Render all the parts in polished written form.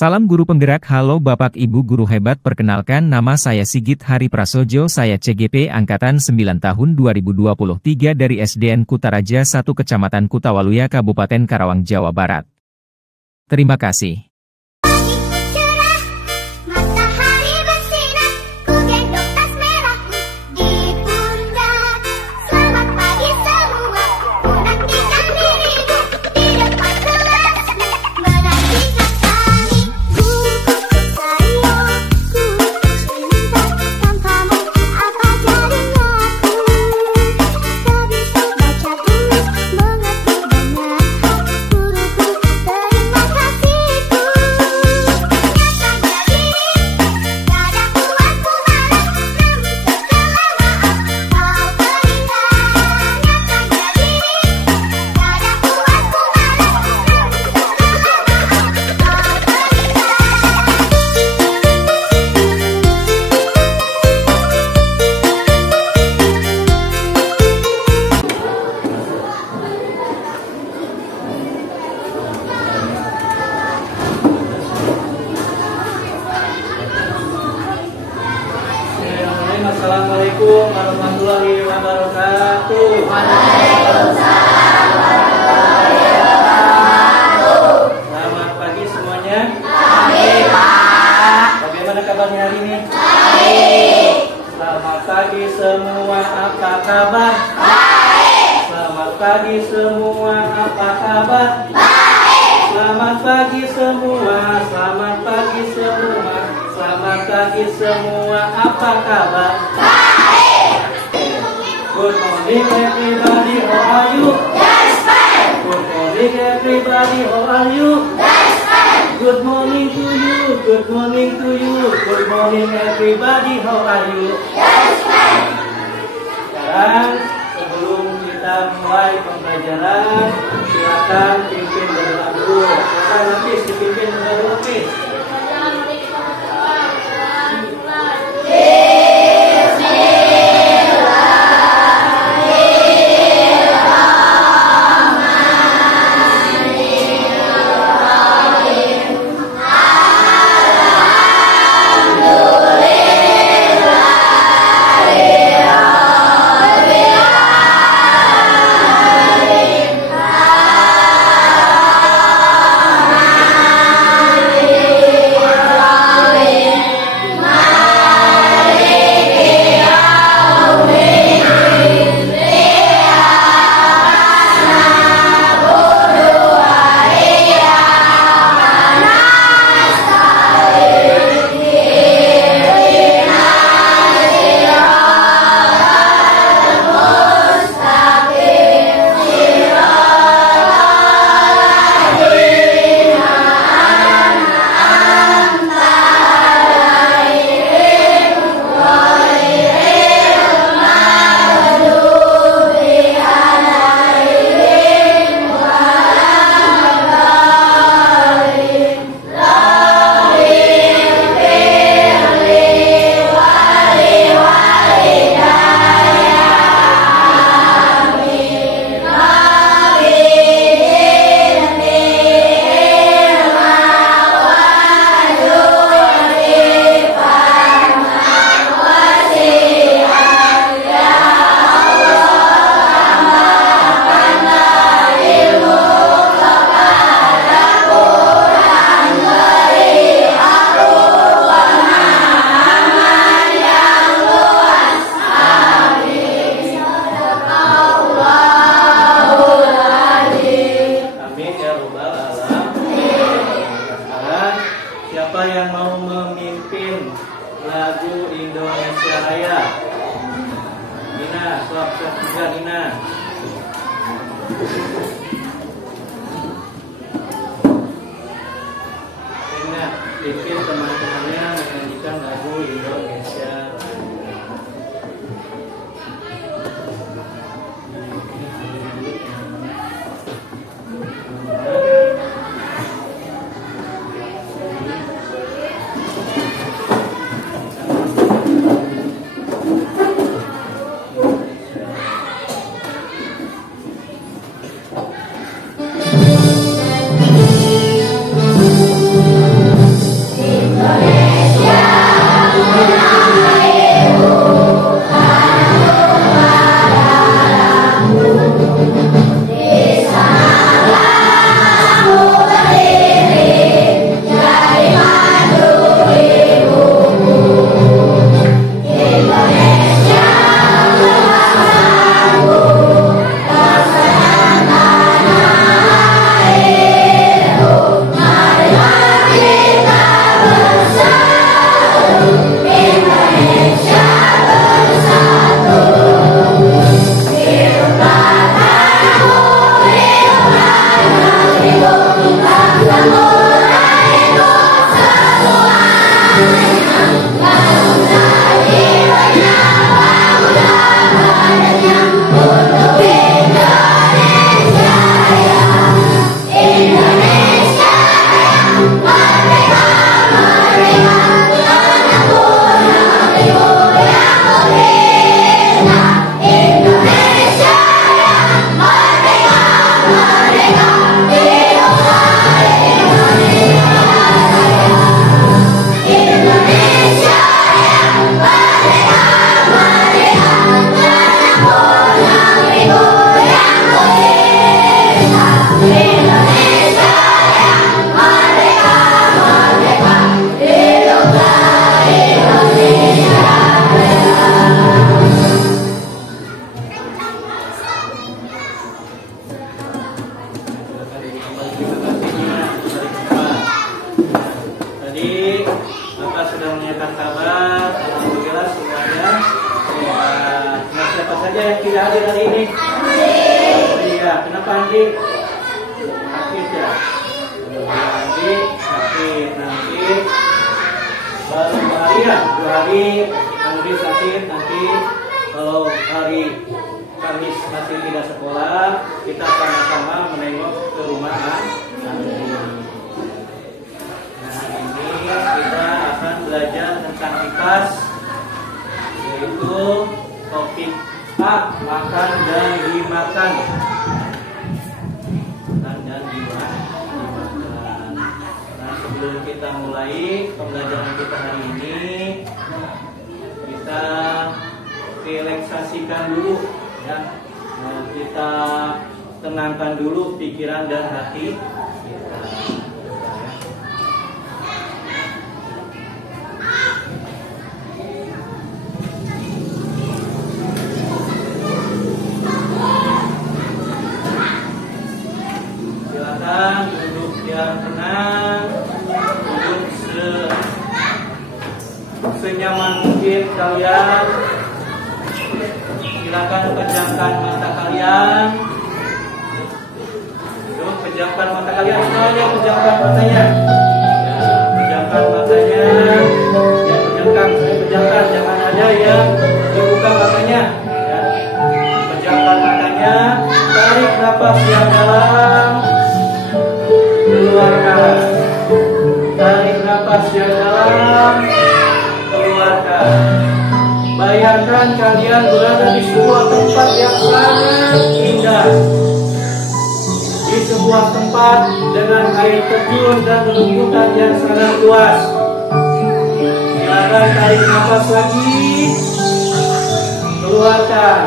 Salam guru penggerak. Halo Bapak Ibu guru hebat, perkenalkan nama saya Sigit Hari Prasojo, saya CGP Angkatan 9 tahun 2023 dari SDN Kutaraja 1 Kecamatan Kutawaluya Kabupaten Karawang, Jawa Barat. Terima kasih. Assalamualaikum warahmatullahi wabarakatuh. Waalaikumsalam warahmatullahi wabarakatuh. Selamat pagi semuanya. Baik, Pak. Bagaimana kabarnya hari ini? Baik. Selamat pagi semua, apa kabar? Baik. Selamat pagi semua, apa kabar? Baik. Selamat pagi semua, selamat pagi semua, selamat pagi semua, apa kabar? Good morning everybody, how are you? Yes, fine. Good morning everybody, how are you? Yes, fine. Good morning to you, good morning to you, good morning everybody, how are you? Yes, fine. Sekarang sebelum kita mulai pembelajaran, silakan pimpin berdoa dulu. Silakan nanti dipimpin berdoa dulu. Siapa yang mau memimpin lagu Indonesia Raya? Nina, sok juga Nina. Nina, bikin teman-temannya menyanyikan lagu Indonesia Raya. tidak hadir hari ini? Iya, kenapa Andi? Sakit ya? Andi sakit, nanti baru 2 hari ya? 2 hari Andi sakit, nanti kalau hari Kamis masih tidak sekolah, kita sama-sama menengok ke rumah Andi. Nah, ini kita akan belajar tentang IPAS, yaitu topik A, makan dan dimakan. Makan dan dimakan. Nah, sebelum kita mulai pembelajaran kita hari ini, kita relaksasikan dulu ya. Kita tenangkan dulu pikiran dan hati kita. Duduk yang tenang, duduk senyaman mungkin kalian. Silakan pejamkan mata kalian. Yuk, pejamkan mata kalian semuanya, pejamkan matanya. Ya, pejamkan matanya. Ya, pejamkan, saya pejamkan, jangan ada yang dibuka matanya. Ya, pejamkan matanya. Tarik napas yang dalam. Keluarkan. Tarik napas yang dalam. Keluarkan. Bayangkan kalian berada di sebuah tempat yang sangat indah. Di sebuah tempat dengan air terjun dan rumputan yang sangat luas. Silakan tarik napas lagi. Keluarkan.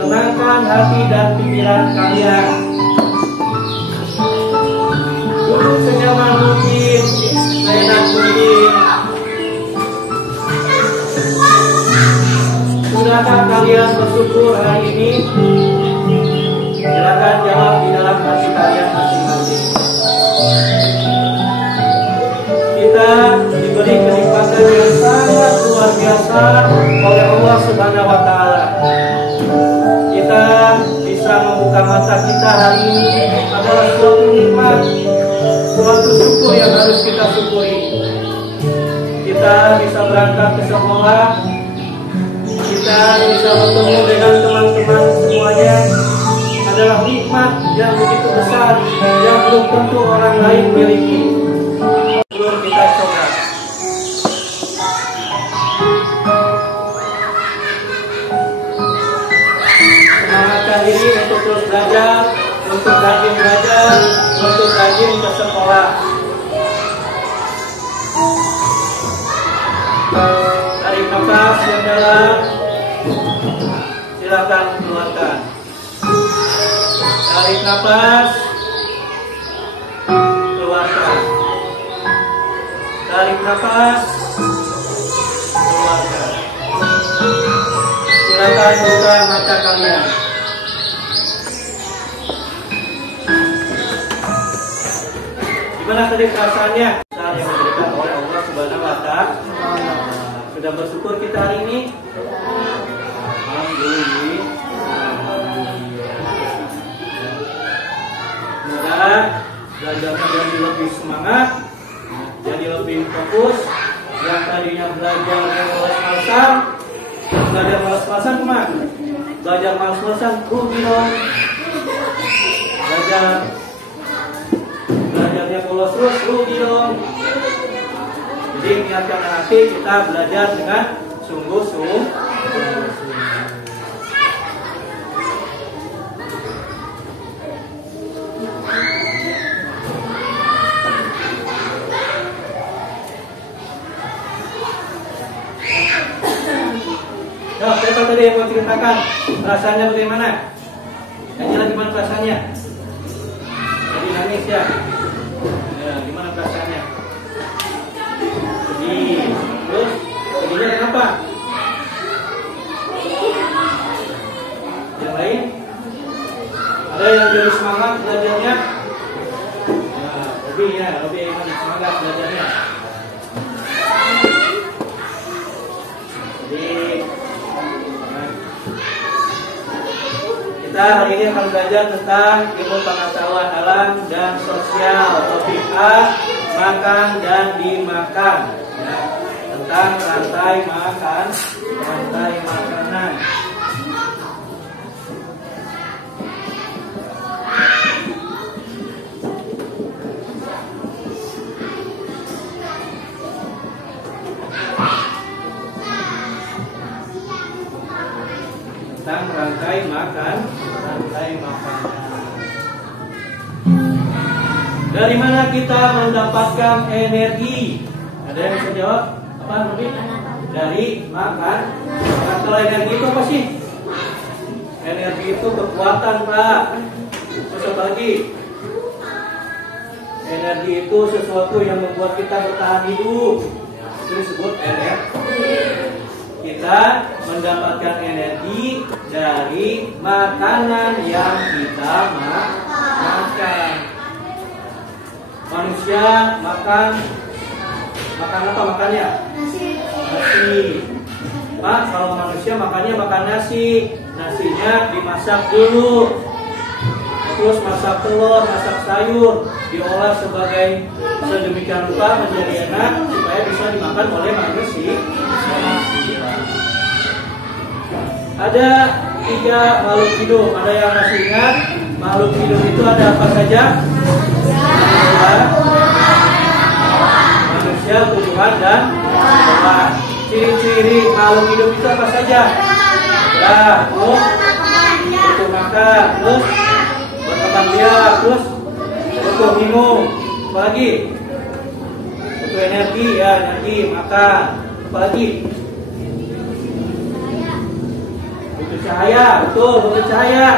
Tenangkan hati dan pikiran kalian. Duduk senyaman mungkin, seenak mungkin. Sudahkah kalian bersyukur hari ini? Silakan jawab di dalam hati kalian masing-masing. Kita diberi kenikmatan yang sangat luar biasa oleh Allah Subhanahu wa Ta'ala. Kita bisa membuka mata kita hari ini adalah suatu nikmat, suatu syukur yang harus kita syukuri. Kita bisa berangkat ke sekolah, kita bisa bertemu dengan teman-teman semuanya, adalah nikmat yang begitu besar yang belum tentu orang lain miliki. Belum kita coba. Semangatkan diri untuk terus belajar, untuk rajin belajar, untuk rajin ke sekolah. Tarik nafas yang dalam. Silakan keluarkan. Tarik nafas. Keluarkan. Tarik nafas. Keluarkan. Silakan buka mata kalian. Gimana tadi perasaannya? Saat yang diberikan oleh Allah Subhanahu wa Ta'ala. Sudah bersyukur kita hari ini? Alhamdulillah. Semoga belajarnya jadi lebih semangat, jadi lebih fokus. Yang tadinya belajar malas-malasan, belajar malas-malasan kemana? Belajar malas-malasan rugi dong. Belajarnya polos terus rugi dong. Jadi niatkan nanti kita belajar dengan sungguh-sungguh. Nah, siapa tadi yang mau ceritakan rasanya bagaimana? Yang jelas gimana rasanya? Jadi nangis ya? Ya, gimana perasaannya? Sedih. Terus, sedihnya kenapa? Yang lain? Ada yang jadi semangat belajarnya? Nah, lebih semangat belajarnya. Jadi Kita hari ini akan belajar tentang ilmu pengetahuan alam dan sosial. Topik A, makan dan dimakan. Ya, tentang rantai makan, rantai makanan. Tentang rantai makan, rantai makanan. Dari mana kita mendapatkan energi? Ada yang bisa jawab? Apa Ruby? Dari makan. Nah, kalau energi itu apa sih? Energi itu kekuatan, Pak. Terus apa lagi? Energi itu sesuatu yang membuat kita bertahan hidup. Itu disebut energi. Kita mendapatkan energi dari makanan yang kita makan. Manusia makan apa makannya? Nasi. Pak, kalau manusia makannya makan nasi. Nasinya dimasak dulu. Terus masak telur, masak sayur, diolah sebagai sedemikian rupa menjadi enak supaya bisa dimakan oleh manusia. Ada 3 makhluk hidup. Ada yang masih ingat? Makhluk hidup itu ada apa saja? Manusia, tumbuhan, dan hewan. Ciri-ciri makhluk hidup itu apa saja? Butuh makan, terus berkembang biak, terus butuh minum. Apa lagi? Butuh energi, ya energi, makan. Apa lagi? Butuh cahaya, betul, butuh cahaya.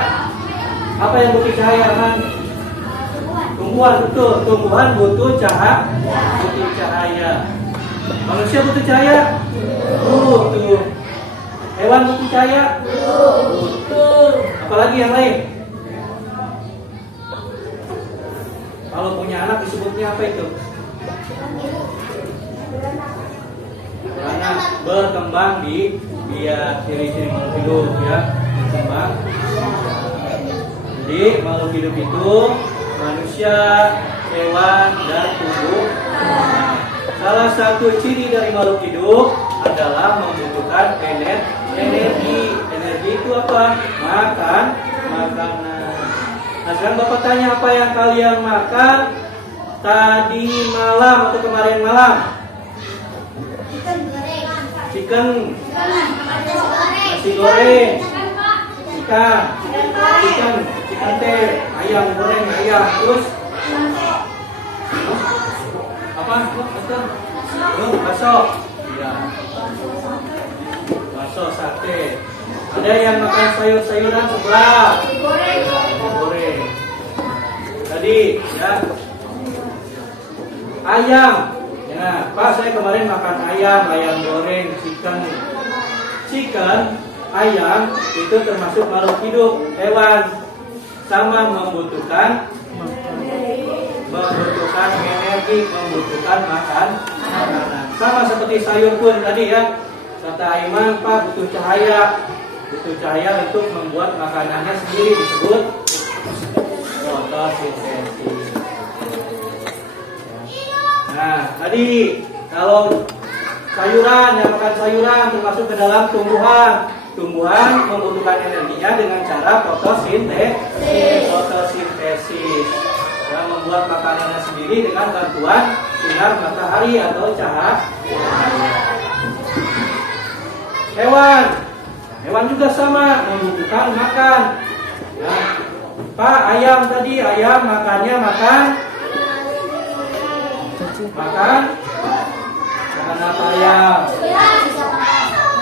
Apa yang butuh cahaya, Man? Tumbuhan, betul. Tumbuhan butuh cahaya. Manusia butuh cahaya? Butuh. Hewan butuh cahaya? Butuh. Apalagi yang lain? Kalau punya anak disebutnya apa itu? Karena berkembang biak, ciri-ciri makhluk hidup ya, berkembang. Jadi makhluk hidup itu manusia, hewan, dan tumbuh. Salah satu ciri dari makhluk hidup adalah membutuhkan energi. Energi itu apa? Makanan. Nah, sekarang Bapak tanya, apa yang kalian makan tadi malam atau kemarin malam? Chicken, nasi goreng, ikan teh, ayam goreng, terus apa? Bakso, ya, bakso, sate. Ada yang makan sayur-sayuran sebelah, goreng. Tadi, ya, ayam. Ya, Pak, saya kemarin makan ayam goreng, chicken, ayam itu termasuk makhluk hidup, hewan, sama membutuhkan energi, membutuhkan makanan. Sama seperti sayur pun tadi ya, kata Aiman, Pak, butuh cahaya untuk membuat makanannya sendiri, disebut fotosintesis. Nah, tadi kalau sayuran, yang makan sayuran termasuk ke dalam tumbuhan. Tumbuhan membutuhkan energinya dengan cara fotosintesis. Yang membuat makanannya sendiri dengan bantuan sinar matahari atau cahaya. Hewan juga sama, membutuhkan makan. Nah, Pak, ayam tadi, ayam makannya makan apa ayam?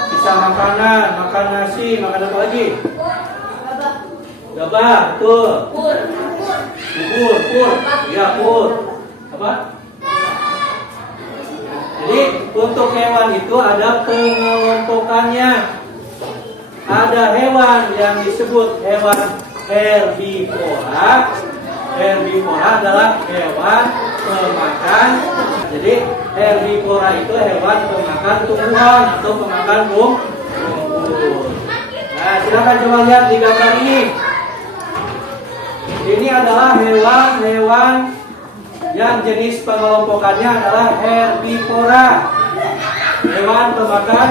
Bisa makan nasi, makan apa lagi? Gabah, betul. Bubur, ya, apa? Jadi untuk hewan itu ada pengelompokannya. Ada hewan yang disebut hewan herbivora. Herbivora adalah hewan pemakan. Jadi herbivora itu hewan pemakan tumbuhan atau pemakan bumbu. Nah, silakan coba lihat di gambar ini. adalah hewan-hewan yang jenis pengelompokannya adalah herbivora. Hewan pemakan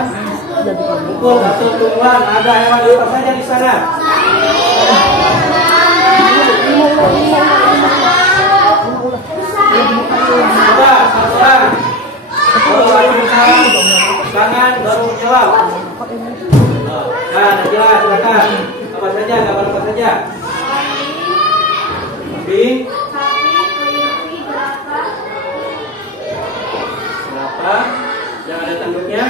rumput atau tumbuhan. Ada hewan apa saja di sana? Coba satu orang. Kalau lakukan tangan baru jawab. Nah, jelas silakan. Apa saja, gambar apa saja? Kambing. Berapa? Yang ada tanduknya?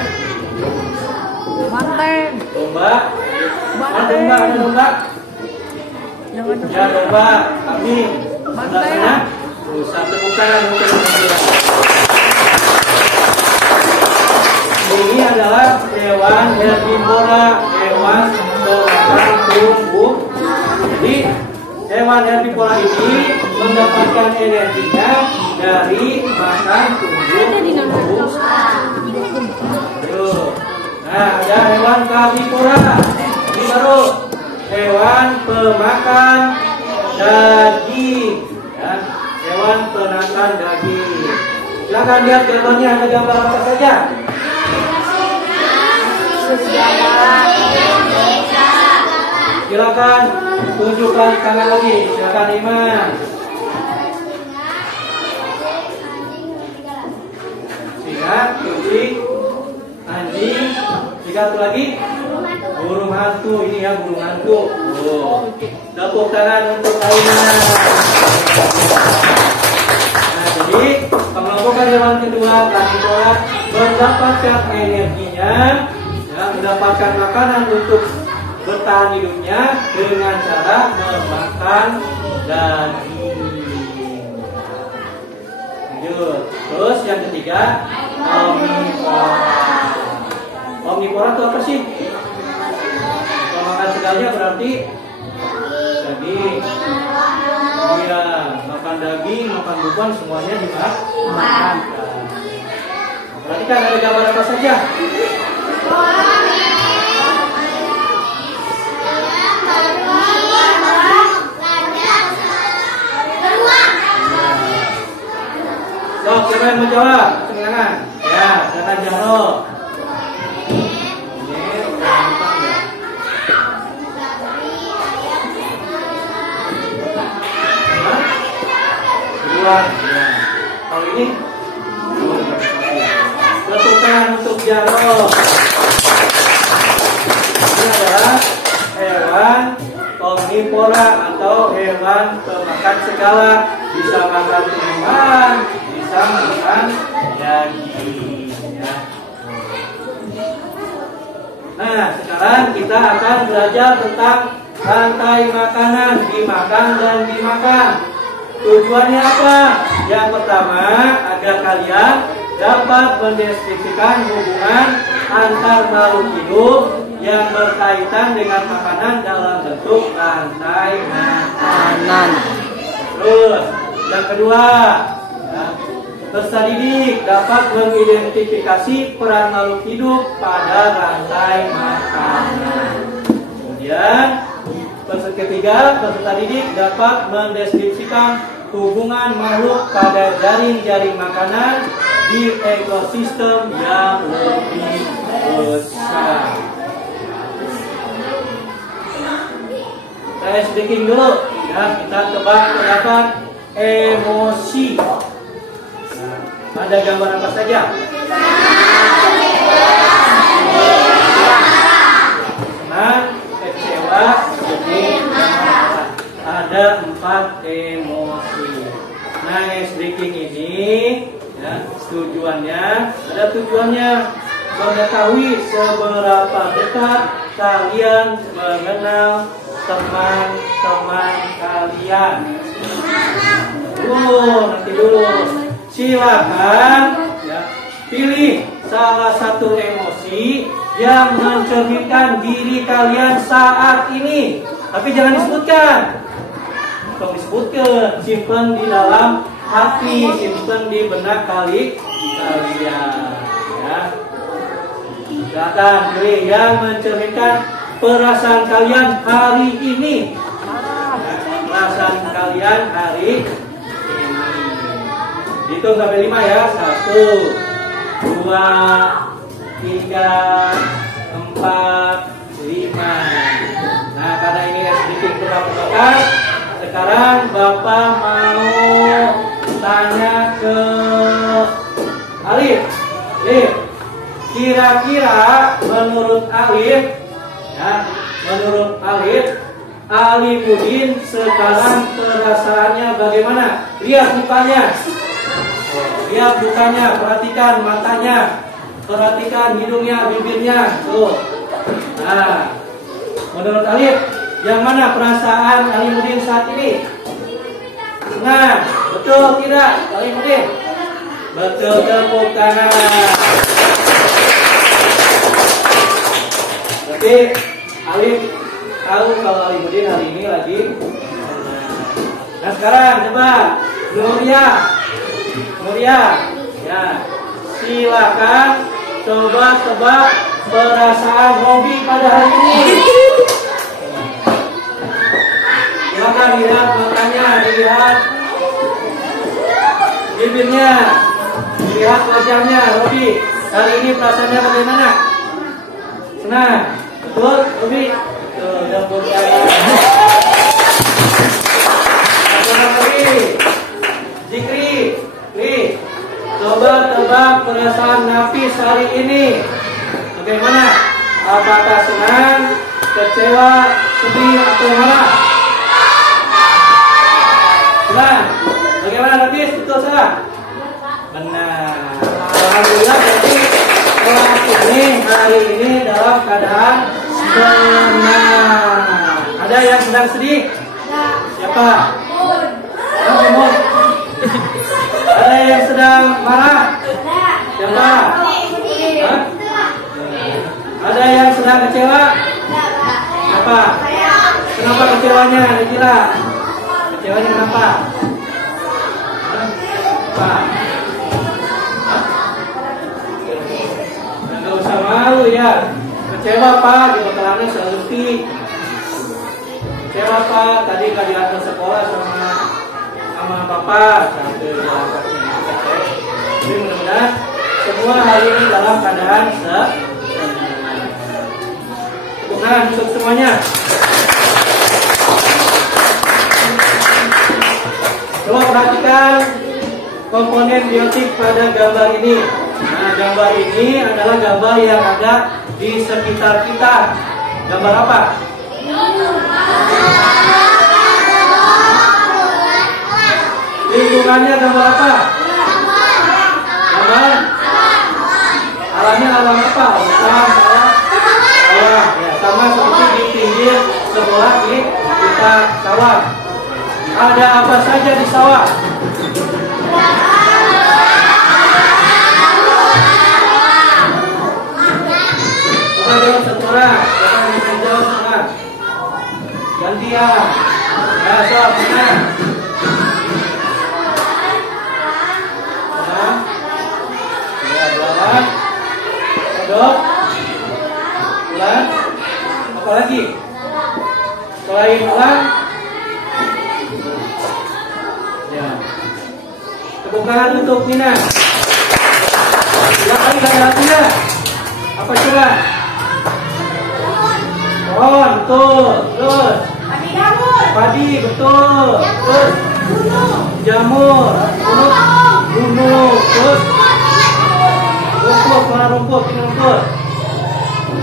Banteng. Domba. Ada domba, ada domba. Ya domba, kambing. Banteng. Satu bukan. Ini adalah hewan herbivora, hewan pemakan tumbuh. Jadi hewan herbivora ini mendapatkan energinya dari makan tumbuh. Nah, ada hewan karnivora. Ini baru hewan pemakan daging. Ya, hewan penakan daging. Silakan lihat gambarnya, ada gambar apa saja? Silakan tunjukkan tangan lagi. Silakan Iman. Singa, kucing, anjing. Satu lagi. Burung hantu. Ini ya burung hantu. Oh. Tepuk tangan untuk Iman. Nah, jadi pengelompokan hewan kedua karnivora mendapatkan energinya, ya, mendapatkan makanan untuk bertahan hidupnya dengan cara memakan daging. Lanjut. Terus yang ketiga, omnivora. Omnivora itu apa sih? Makan segalanya berarti daging. Iya, makan daging, makan bukan semuanya dimakan. Perhatikan ada gambar apa saja? Sok, siapa yang menjawab? Tangan. Ya, silakan Jaro. Kedua, ya. Kalau ini tepukan untuk Jaro. Ini adalah hewan omnivora atau hewan pemakan segala, bisa makan tumbuhan, bisa makan daging. Ya. Nah, sekarang kita akan belajar tentang rantai makanan, dimakan dan dimakan. Tujuannya apa? Yang pertama, agar kalian dapat mendeskripsikan hubungan antar makhluk hidup yang berkaitan dengan makanan dalam bentuk rantai makanan. Terus, yang kedua, ya, peserta didik dapat mengidentifikasi peran makhluk hidup pada rantai makanan. Kemudian, ketiga, peserta didik dapat mendeskripsikan hubungan makhluk pada jaring-jaring makanan di ekosistem yang lebih besar. Saya speaking dulu, ya, kita tebak pendapat emosi. Nah, ada gambar apa saja? Senang, kecewa, sedih, marah. Ada 4 emosi. Nah, speaking ini, ya, tujuannya, ada tujuannya mengetahui seberapa dekat kalian mengenal teman-teman kalian. Nanti dulu. Silakan, ya, pilih salah satu emosi yang mencerminkan diri kalian saat ini. Tapi jangan disebutkan. Kalau disebutkan, simpan di dalam hati, simpan di benak kalian. Ya. Silakan pilih yang mencerminkan perasaan kalian hari ini. perasaan kalian hari ini. Hitung sampai 5 ya. 1, 2, 3, 4, 5. Nah, karena ini sedikit kurang sekarang Bapak mau tanya ke Alif. Alif, kira-kira menurut Alif, ya, menurut Alif, Alimuddin sekarang perasaannya bagaimana? Lihat mukanya. Lihat mukanya, perhatikan matanya, perhatikan hidungnya, bibirnya. Tuh. Nah, menurut Alif, yang mana perasaan Alimuddin saat ini? Nah, betul tidak Alimuddin? Betul, tepuk tangan. Berarti Alif tahu kalau Alimuddin hari ini lagi. Nah, sekarang coba Nuria, ya, silakan coba tebak perasaan Robi pada hari ini. Silakan lihat matanya, dilihat bibirnya, dilihat wajahnya. Robi, hari ini perasaannya bagaimana? Senang, betul, Robi? Tuh, dapur saya. Zikri, coba tebak perasaan Nafis hari ini. Bagaimana? Apakah senang, kecewa, sedih, atau marah? Senang. Bagaimana Nafis? Betul salah? Benar. Alhamdulillah berarti orang ini hari ini dalam keadaan senang. Ada yang sedang sedih? Siapa? Ada yang sedang marah? Siapa? Hah? Ada yang sedang kecewa? Siapa? Kenapa kecewanya? Dikira? Kecewanya kenapa? Apa? Nggak usah malu ya. Kecewa Pak, di bakalannya selfie. Kecewa Pak, tadi nggak diantar sekolah sama Bapak sampai berangkatnya. Jadi mudah-mudahan semua hari ini dalam keadaan senang. Bukan untuk semuanya. Coba perhatikan komponen biotik pada gambar ini. Nah, gambar ini adalah gambar yang ada di sekitar kita. Gambar apa? Lingkungannya gambar apa? Gambar alamnya alam apa? Hutan, sawah. Ya, sama seperti di pinggir sebelah kita sawah. Ada apa saja di sawah? Coba jawab satu orang. Jangan jawab setengah. Gantian. Ya, soal benar. Kodok, ulang, apa lagi? Selain ulang, ya. Tepuk tangan untuk Nina. Silakan laki-lakinya. Apa coba? Pohon, betul. Terus. Padi, betul. Terus. Jamur. Gunung. Terus. Rumput, mana rumput, ini rumput.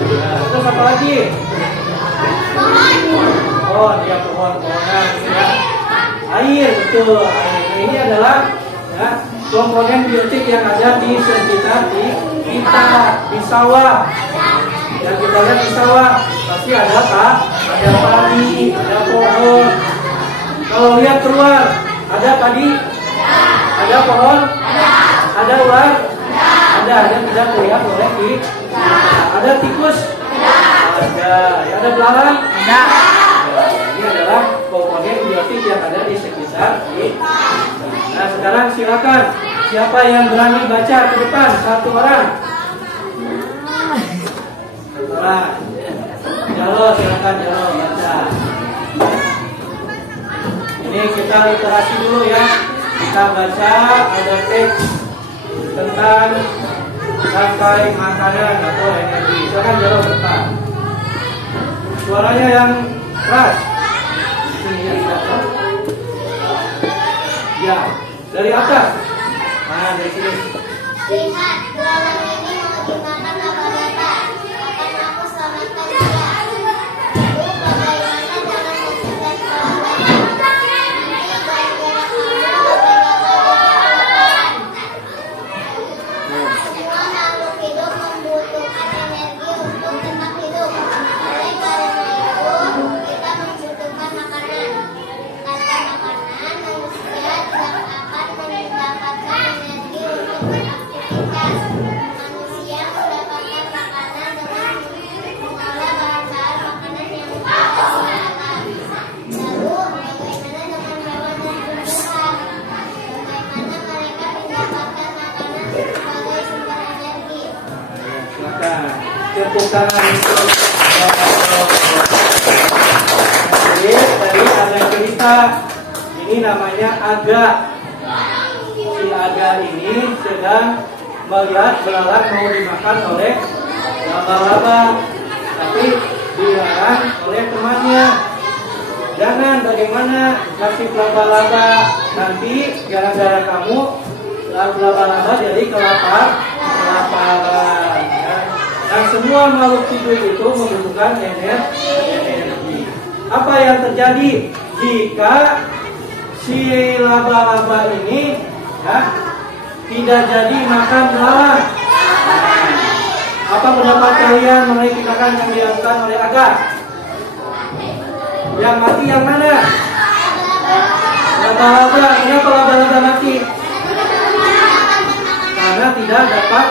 Nah, terus apa lagi? Pohon, ya pohon-pohonan ya. Air, betul. Air. Nah, ini adalah ya, komponen biotik yang ada di sekitar kita, di sawah. Yang kita lihat di sawah pasti ada apa? Ada padi, ada pohon. Kalau lihat keluar, ada padi, ada pohon, ada ular. Ada yang tidak terlihat oleh kita. Ada tikus? Ada. Ya, ada belalang? Ada. Ya, ini adalah komponen biotik yang ada di sekitar kita. Nah, sekarang silakan. Siapa yang berani baca ke depan? Satu orang. Satu orang. Jalo, silakan Jalo baca. Ini kita literasi dulu ya. Kita baca ada teks tentang rantai makanan atau energi. Silakan jawab cepat. Suaranya yang keras. Ya, dari atas. Nah, dari sini. Lihat, belalang ini mau dimakan laba-laba. Akan aku selamatkan dia. Ibu, bagaimana cara mencegah kelabaan? Nanti gara-gara kamu laba-laba. Semua makhluk hidup membutuhkan energi untuk tetap hidup. Oleh karena itu, kita membutuhkan makanan. Tanpa makanan, manusia tidak akan mendapatkan energi untuk beraktivitas. Manusia mendapatkan makanan dengan mengolah bahan-bahan makanan yang ada di alam. Lalu, bagaimana dengan hewan dan tumbuhan? Bagaimana mereka mendapatkan makanan sebagai sumber energi? Silakan. Tepuk tangan untuk Jadi tadi ada cerita. Ini namanya Aga. Si Aga ini sedang melihat belalang mau dimakan oleh laba-laba, tapi dilarang oleh temannya. Jangan, bagaimana kasih laba-laba, nanti gara-gara kamu laba-laba jadi kelaparan. Ya. Dan semua makhluk hidup itu membutuhkan energi. Apa yang terjadi jika si laba-laba ini ya, tidak jadi makan belalang? Apa pendapat kalian mengenai tindakan yang dilakukan oleh Aga? Yang mati yang mana? Laba-laba. Kenapa laba-laba mati? Karena tidak dapat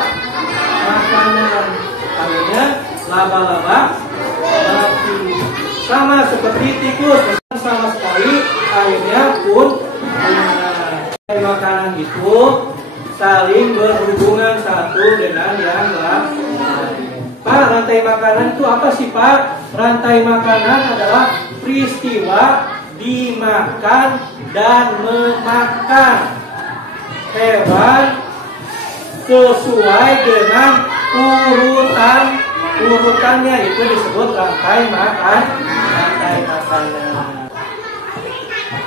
makanan. Akhirnya laba-laba mati. Sama seperti tikus, sama sekali akhirnya pun makanan itu saling berhubungan satu dengan yang lain. Pak, rantai makanan itu apa sih Pak? Rantai makanan adalah peristiwa dimakan dan memakan hewan sesuai dengan urutannya, itu disebut rantai makanan.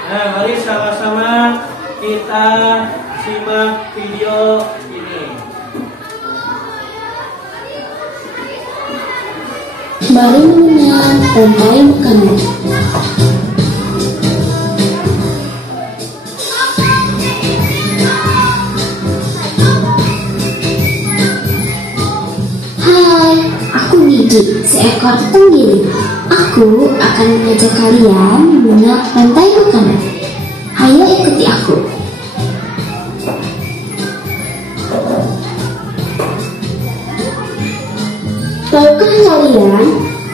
Nah, mari sama-sama kita simak video ini. Mari mengenal rantai makanan. Hai, aku Gigi, seekor tenggiri. Aku akan mengajak kalian mengenal rantai makanan. Ayo ikuti aku. Tahukah kalian,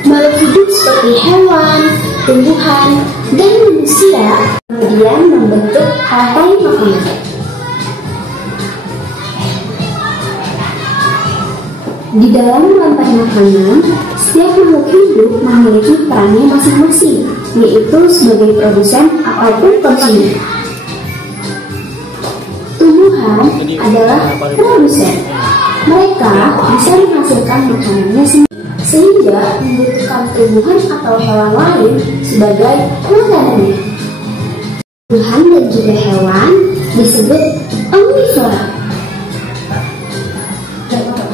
makhluk hidup seperti hewan, tumbuhan, dan manusia kemudian membentuk rantai makanan. Di dalam rantai makanan, setiap makhluk hidup memiliki perannya masing-masing, yaitu sebagai produsen ataupun konsumen. Tumbuhan adalah produsen. Mereka bisa menghasilkan makanannya sendiri, sehingga membutuhkan tumbuhan atau hewan lain sebagai makanannya. Tumbuhan dan juga hewan disebut omnivora,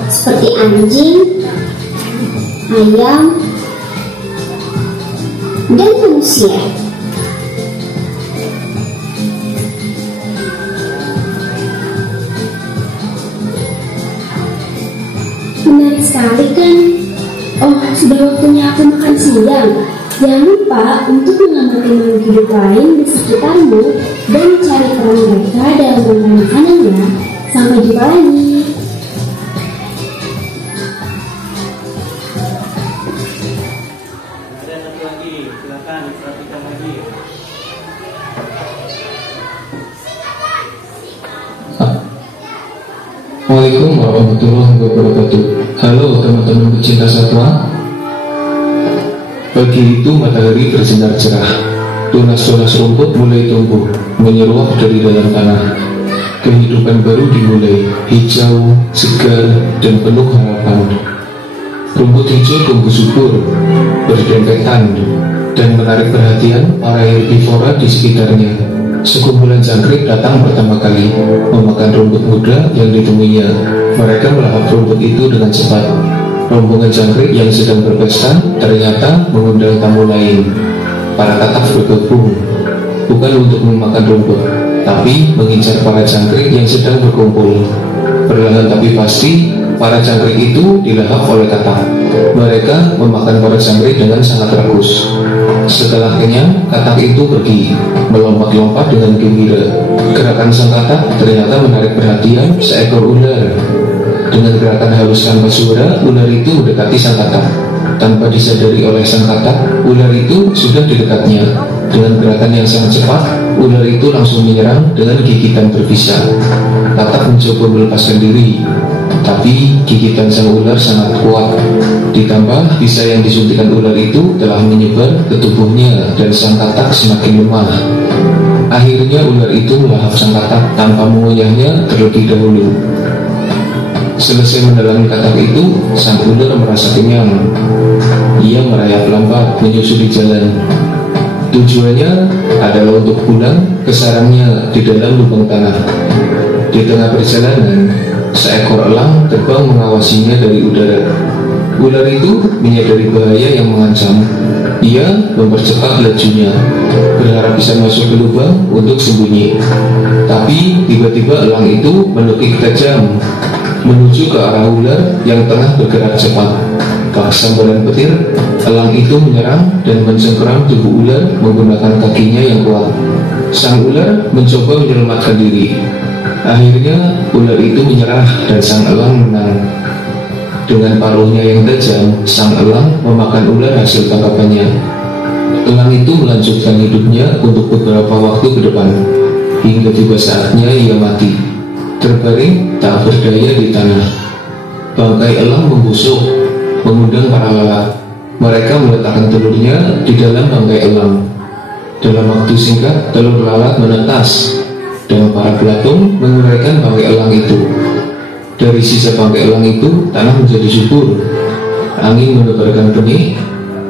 seperti anjing, ayam, dan manusia. Menarik sekali kan? Oh, sudah waktunya aku makan siang. Jangan lupa untuk mengamati makhluk hidup lain di sekitarmu dan cari peran mereka dalam rantai makanannya. Sampai jumpa lagi. Ada satu lagi, silakan diperhatikan lagi. Assalamualaikum warahmatullahi wabarakatuh. Halo teman-teman pecinta satwa. Pagi itu matahari bersinar cerah. Tunas-tunas rumput mulai tumbuh, menyeruak dari dalam tanah. Kehidupan baru dimulai, hijau, segar, dan penuh harapan. Rumput hijau tumbuh subur, berdempetan, dan menarik perhatian para herbivora di sekitarnya. Sekumpulan jangkrik datang pertama kali, memakan rumput muda yang ditemuinya. Mereka melahap rumput itu dengan cepat. Rombongan jangkrik yang sedang berpesta ternyata mengundang tamu lain. Para katak bergabung, bukan untuk memakan rumput, tapi mengincar para jangkrik yang sedang berkumpul. Perlahan tapi pasti, para jangkrik itu dilahap oleh katak. Mereka memakan para jangkrik dengan sangat rakus. Setelah kenyang, katak itu pergi, melompat-lompat dengan gembira. Gerakan sang katak ternyata menarik perhatian seekor ular. Dengan gerakan halus tanpa suara, ular itu mendekati sang katak. Tanpa disadari oleh sang katak, ular itu sudah di dekatnya. Dengan gerakan yang sangat cepat, ular itu langsung menyerang dengan gigitan berbisa. Katak mencoba melepaskan diri, tapi gigitan sang ular sangat kuat. Ditambah bisa yang disuntikan ular itu telah menyebar ke tubuhnya dan sang katak semakin lemah. Akhirnya ular itu melahap sang katak tanpa mengunyahnya terlebih dahulu. Selesai menelan katak itu, sang ular merasa kenyang. Ia merayap lambat menyusuri jalan. Tujuannya adalah untuk pulang ke sarangnya di dalam lubang tanah. Di tengah perjalanan, seekor elang terbang mengawasinya dari udara. Ular itu menyadari bahaya yang mengancam. Ia mempercepat lajunya, berharap bisa masuk ke lubang untuk sembunyi. Tapi tiba-tiba elang itu menukik tajam menuju ke arah ular yang tengah bergerak cepat. Bak sambaran petir, elang itu menyerang dan mencengkeram tubuh ular menggunakan kakinya yang kuat. Sang ular mencoba menyelamatkan diri. Akhirnya ular itu menyerah dan sang elang menang. Dengan paruhnya yang tajam, sang elang memakan ular hasil tangkapannya. Elang itu melanjutkan hidupnya untuk beberapa waktu ke depan, hingga tiba saatnya ia mati, terbaring tak berdaya di tanah. Bangkai elang membusuk, mengundang para lalat. Mereka meletakkan telurnya di dalam bangkai elang. Dalam waktu singkat, telur lalat menetas, dan para belatung menguraikan bangkai elang itu. Dari sisa bangkai elang itu, tanah menjadi subur. Angin menebarkan benih,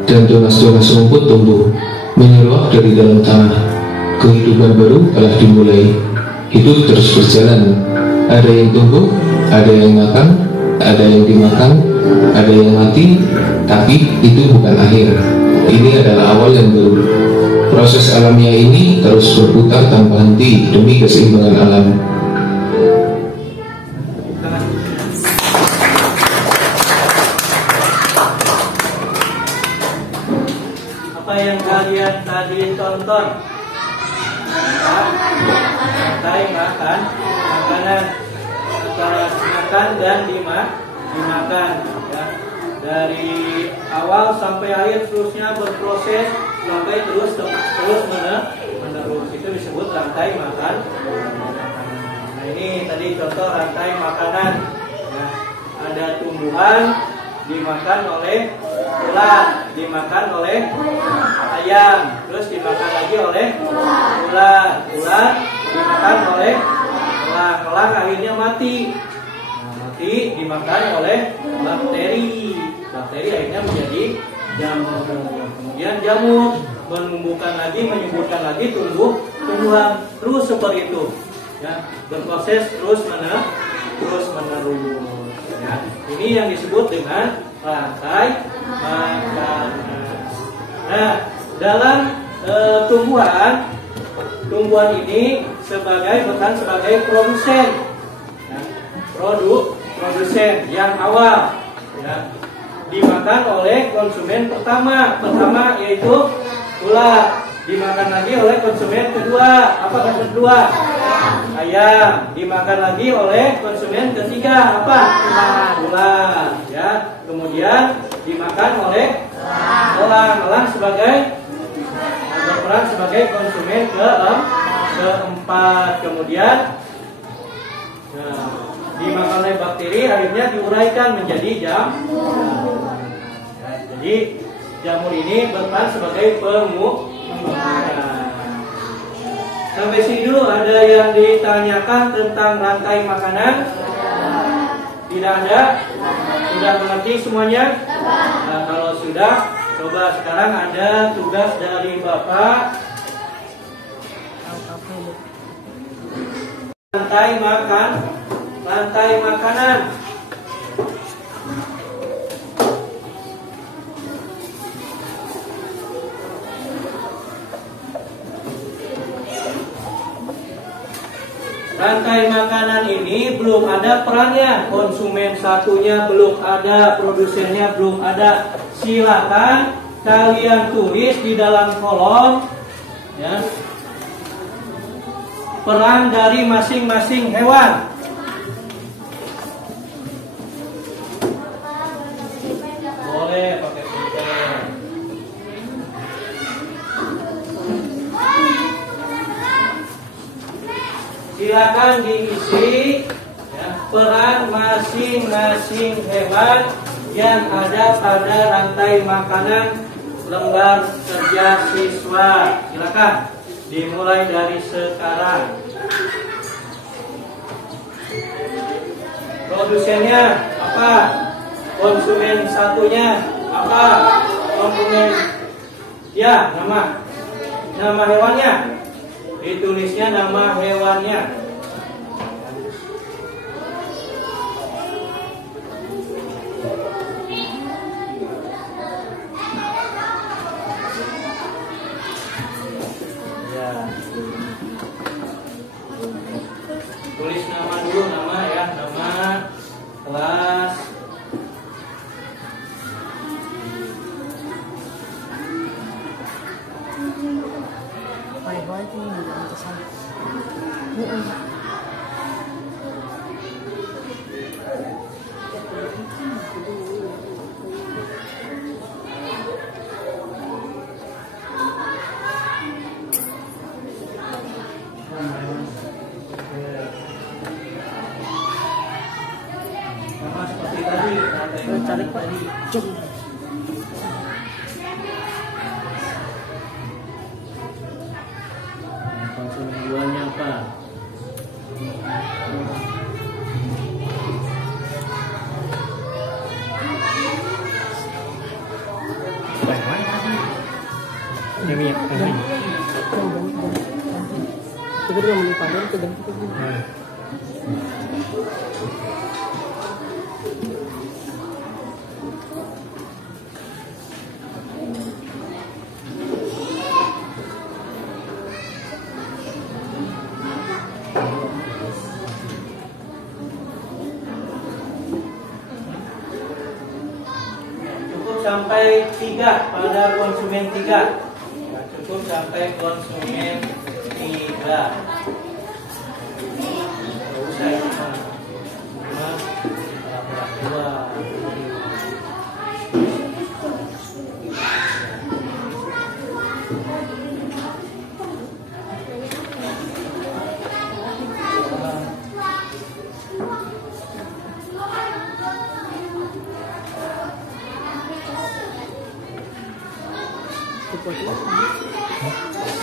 dan tunas-tunas rumput tumbuh, menyeruak dari dalam tanah. Kehidupan baru telah dimulai. Hidup terus berjalan. Ada yang tumbuh, ada yang makan, ada yang dimakan, ada yang mati, tapi itu bukan akhir. Ini adalah awal yang baru. Proses alamiah ini terus berputar tanpa henti demi keseimbangan alam. Apa yang kalian tadi tonton? Rantai makan makanan, antara makan dan dimakan, ya. Dari awal sampai akhir terusnya berproses sampai terus menerus. Itu disebut rantai makan. Nah, ini tadi contoh rantai makanan. Nah, ada tumbuhan dimakan oleh ulat, dimakan oleh ayam, terus dimakan lagi oleh ulat dimakan oleh elang akhirnya mati. Mati dimakan oleh bakteri akhirnya menjadi jamur. Kemudian jamur menyuburkan lagi tumbuhan, terus seperti itu, ya, berproses terus menerus, ya. Ini yang disebut dengan rantai makanan. Nah, dalam tumbuhan ini bukan sebagai produsen, ya, produsen yang awal, ya, dimakan oleh konsumen pertama yaitu ulat, dimakan lagi oleh konsumen kedua. Apa kedua? Ayam. Dimakan lagi oleh konsumen ketiga. Apa? Ulat, ya. Kemudian dimakan oleh elang berperan sebagai konsumen keempat. Kemudian dimakan oleh bakteri, akhirnya diuraikan menjadi jamur. Jadi jamur ini berperan sebagai pembukaan. Sampai sini dulu ada yang ditanyakan tentang rantai makanan? Tidak ada? Sudah mengerti semuanya? Nah, kalau sudah, coba sekarang ada tugas dari Bapak. Rantai makanan. Rantai makanan ini belum ada perannya, konsumen satunya belum ada, produsennya belum ada. Silakan kalian tulis di dalam kolom ya, peran dari masing-masing hewan. Boleh pakai pulpen. Silakan diisi ya, peran masing-masing hewan yang ada pada rantai makanan lembar kerja siswa. Silakan dimulai dari sekarang. Produsennya apa? Konsumen satunya apa? Konsumen ya, nama hewannya. Ditulisnya nama hewannya. Ya. Tulis nama dulu, nama ya, nama, kelas. Sama seperti tadi, cari tadi. Konsumen duanya apa? Cukup sampai 3 pada konsumen 3. Nah, cukup sampai konsumen 3. Nggak usah itu mah. Dua.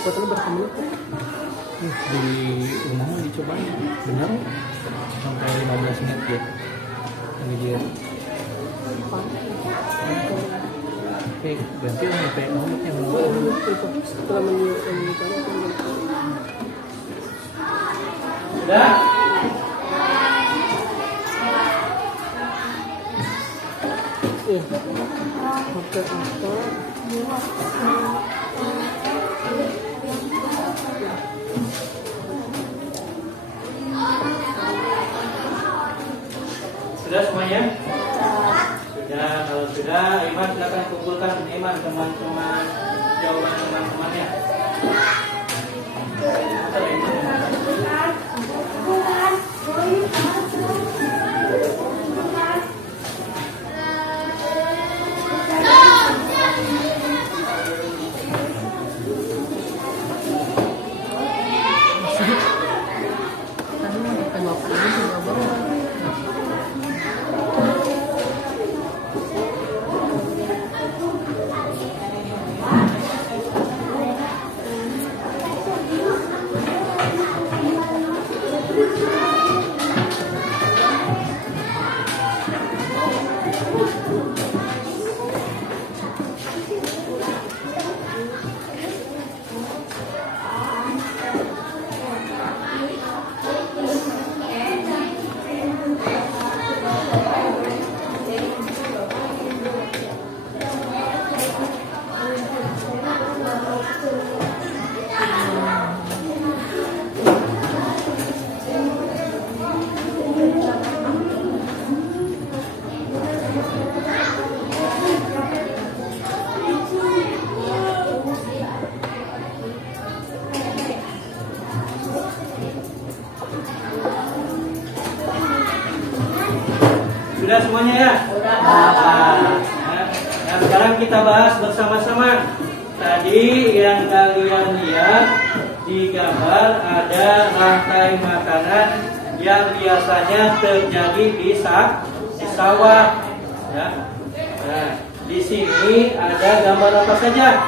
Fotonya berapa menit? Di rumah dicoba benar sampai 15 menit ya. Ini dia. Oke, berarti sampai nomor yang setelah Sudah? Sudah semuanya? Sudah. Kalau sudah, Iman silakan kumpulkan Iman teman-teman jawaban teman-temannya. semuanya ya? Nah, sekarang kita bahas bersama-sama. Tadi yang kalian lihat di gambar ada rantai makanan yang biasanya terjadi di sawah. Ya. Nah, di sini ada gambar apa saja?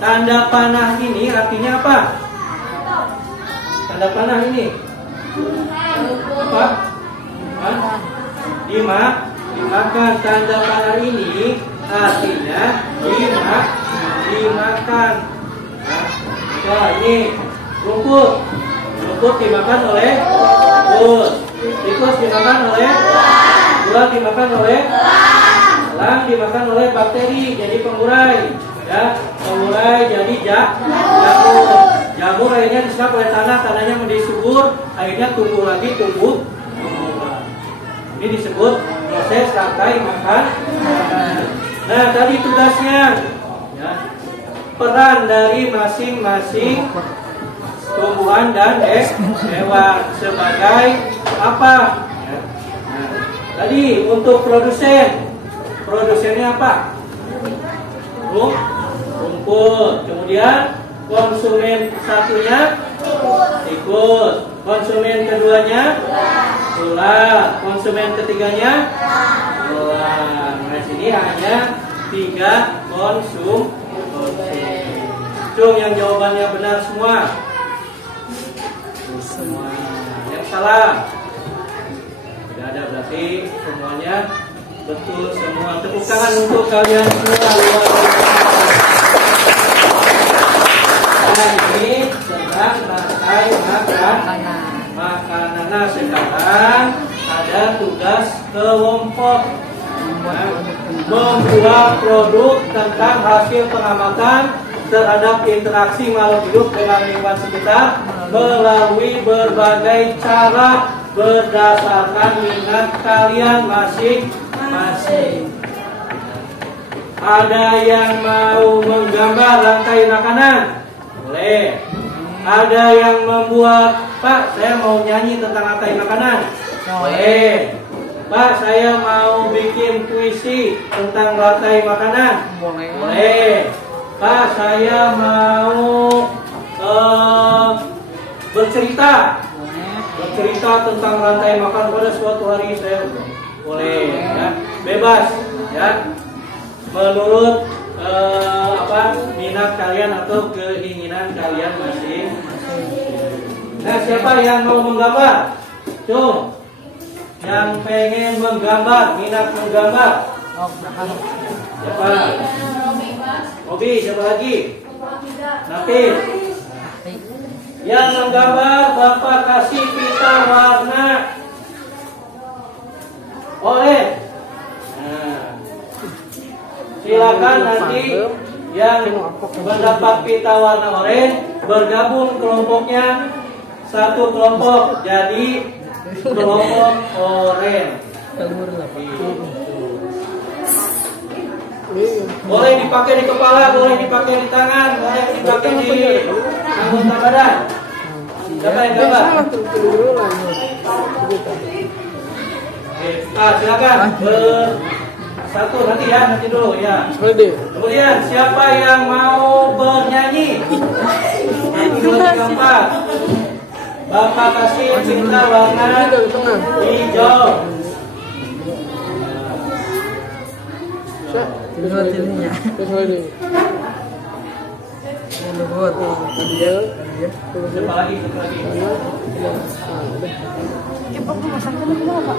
Tanda panah ini artinya apa? Tanda panah ini apa? Dimakan. Tanda panah ini artinya dimakan. Nah, ini rumput dimakan oleh tikus dimakan oleh ulat dimakan oleh elang dimakan oleh bakteri jadi pengurai. Ya, pengurai jadi jamur akhirnya diserap oleh tanahnya menjadi subur, akhirnya tumbuh lagi. Ini disebut proses rantai makan. Nah, tadi tugasnya ya, peran dari masing-masing tumbuhan dan hewan sebagai apa? Ya. Nah, tadi untuk produsennya apa? Rumput. Kemudian konsumen satunya tikus. Konsumen keduanya ulat. Konsumen ketiganya ulat. Nah, sini hanya 3 konsumen. Cung, yang jawabannya benar semua. Yang salah tidak ada, berarti semuanya betul semua. Tepuk tangan untuk kalian semua. Ini tentang rantai makanan. Nah, sekarang ada tugas kelompok membuat produk tentang hasil pengamatan terhadap interaksi makhluk hidup dengan lingkungan sekitar melalui berbagai cara berdasarkan minat kalian masing-masing. Ada yang mau menggambar rantai makanan? Boleh. Ada yang membuat, Pak, saya mau nyanyi tentang rantai makanan? Boleh. Pak, saya mau bikin puisi tentang rantai makanan? Boleh. Pak, saya mau bercerita tentang rantai makan pada suatu hari. Saya boleh, ya, bebas, ya, menurut minat kalian atau keinginan kalian masing. Nah, siapa yang mau menggambar? Cung, yang pengen menggambar, minat menggambar. Siapa? Hobi, siapa lagi? Nafis. Yang menggambar Bapak kasih pita warna oranye. Nah, silakan nanti yang mendapat pita warna oranye bergabung kelompoknya, satu kelompok jadi kelompok oranye. Boleh dipakai di kepala, boleh dipakai di tangan, boleh dipakai di anggota badan. Siapa yang gambar? Silakan satu nanti ya, nanti dulu ya. Kemudian siapa yang mau bernyanyi? Nanti gampang. Bapak kasih pita warna hijau.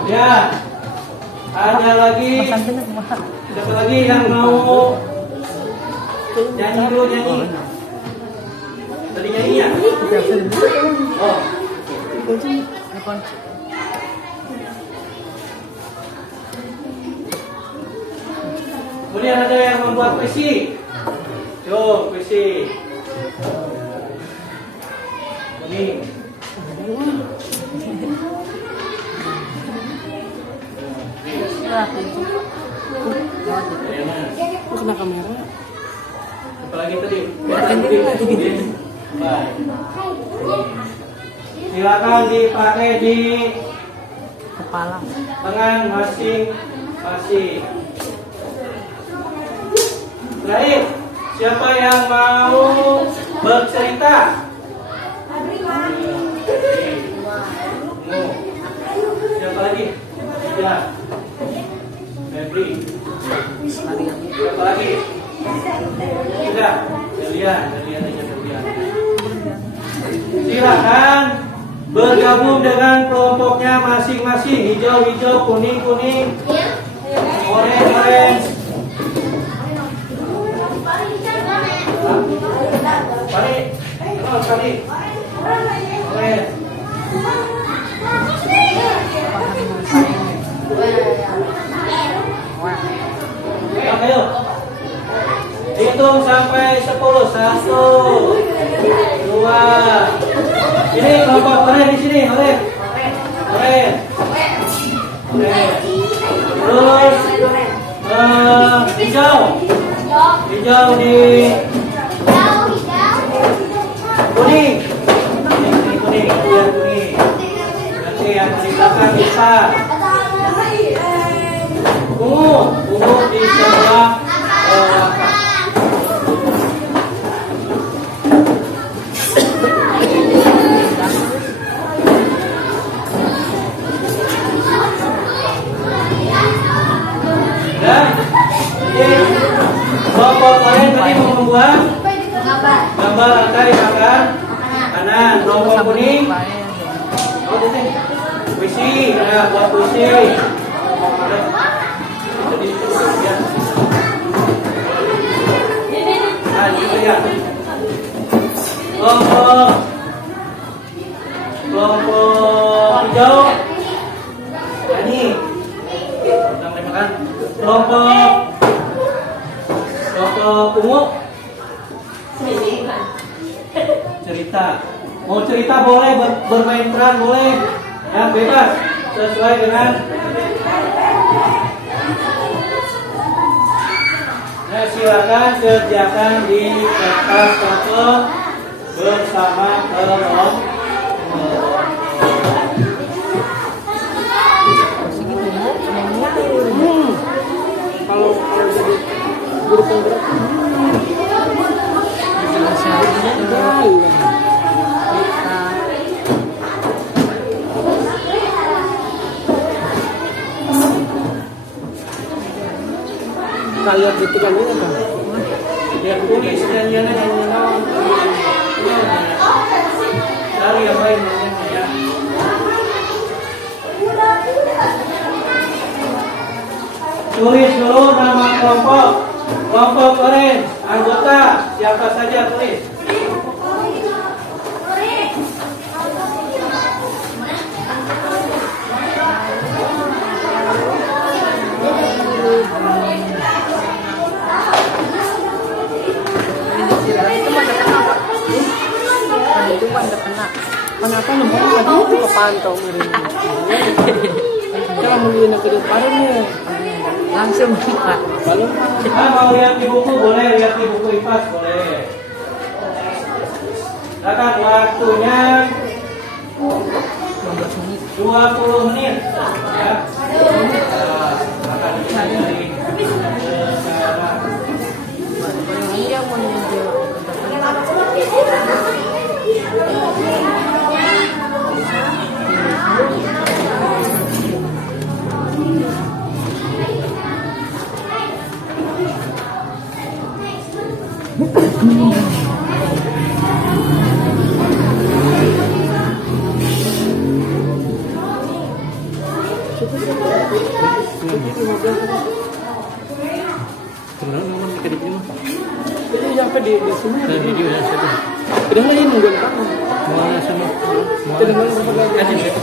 Ya, ada lagi. Siapa lagi yang mau nyanyi dulu, nyanyi? Tadi nyanyi ya? Oh. Kemudian ada yang membuat puisi. Yo, puisi. Ini. Kena kamera. Apa lagi tadi? Baik. Silakan dipakai di Kepala. tangan masing-masing. Baik, siapa yang mau bercerita? Siapa lagi? Ya. Febri. Siapa lagi? Sudah. Julian aja Julian. Silakan bergabung dengan kelompoknya masing-masing. Hijau, kuning, orange. Pari. Orange. Ayo. Hitung sampai 10. 1, 2. Ini kelompok orange di sini, orange. Terus hijau di kuning. Nanti yang di belakang bisa. Ungu di sebelah belakang. Kelompok kalian tadi mau membuat gambar angka di belakang kanan. Kelompok kuning puisi, buat puisi. Nah, gitu ya. Kelompok hijau nyanyi. Kelompok ungu cerita. Mau cerita boleh, bermain peran boleh, ya bebas sesuai dengan. Nah, silakan kerjakan di kertas foto bersama kelompok. Kalau jadi guru penggerak kita lihat di tukang ini kan Lihat tulis dan yang cari yang lain ya. Tulis dulu nama kelompok orange, anggota siapa saja tulis. Kenapa nomor tadi itu kepantau miringnya? Kalau melihat ke depannya Langsung Pak. kalau Mau lihat di buku boleh, lihat di buku IPAS boleh. Silakan waktunya 20 menit ya. Akan dicari sekarang. Iya mau nyusul. sebenarnya nomor tiga di mah. Jadi sampai di sini. Nah, di dia sudah. Udah lain nungguin kamu. Mau sama. Tidak mau lagi.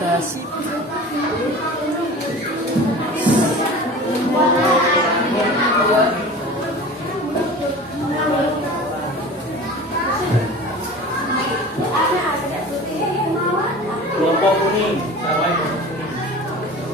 Kasih. Kelompok kuning, siapa yang kelompok kuning?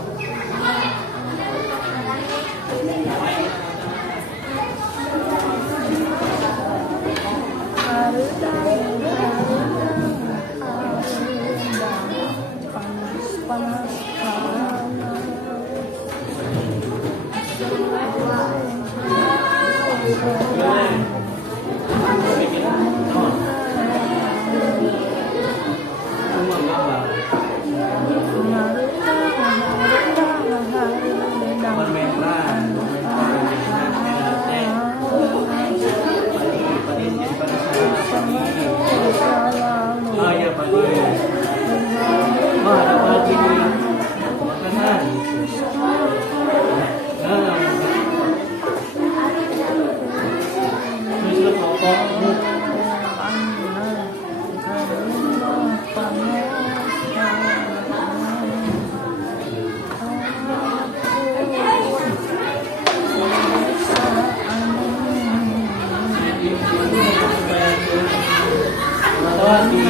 semua di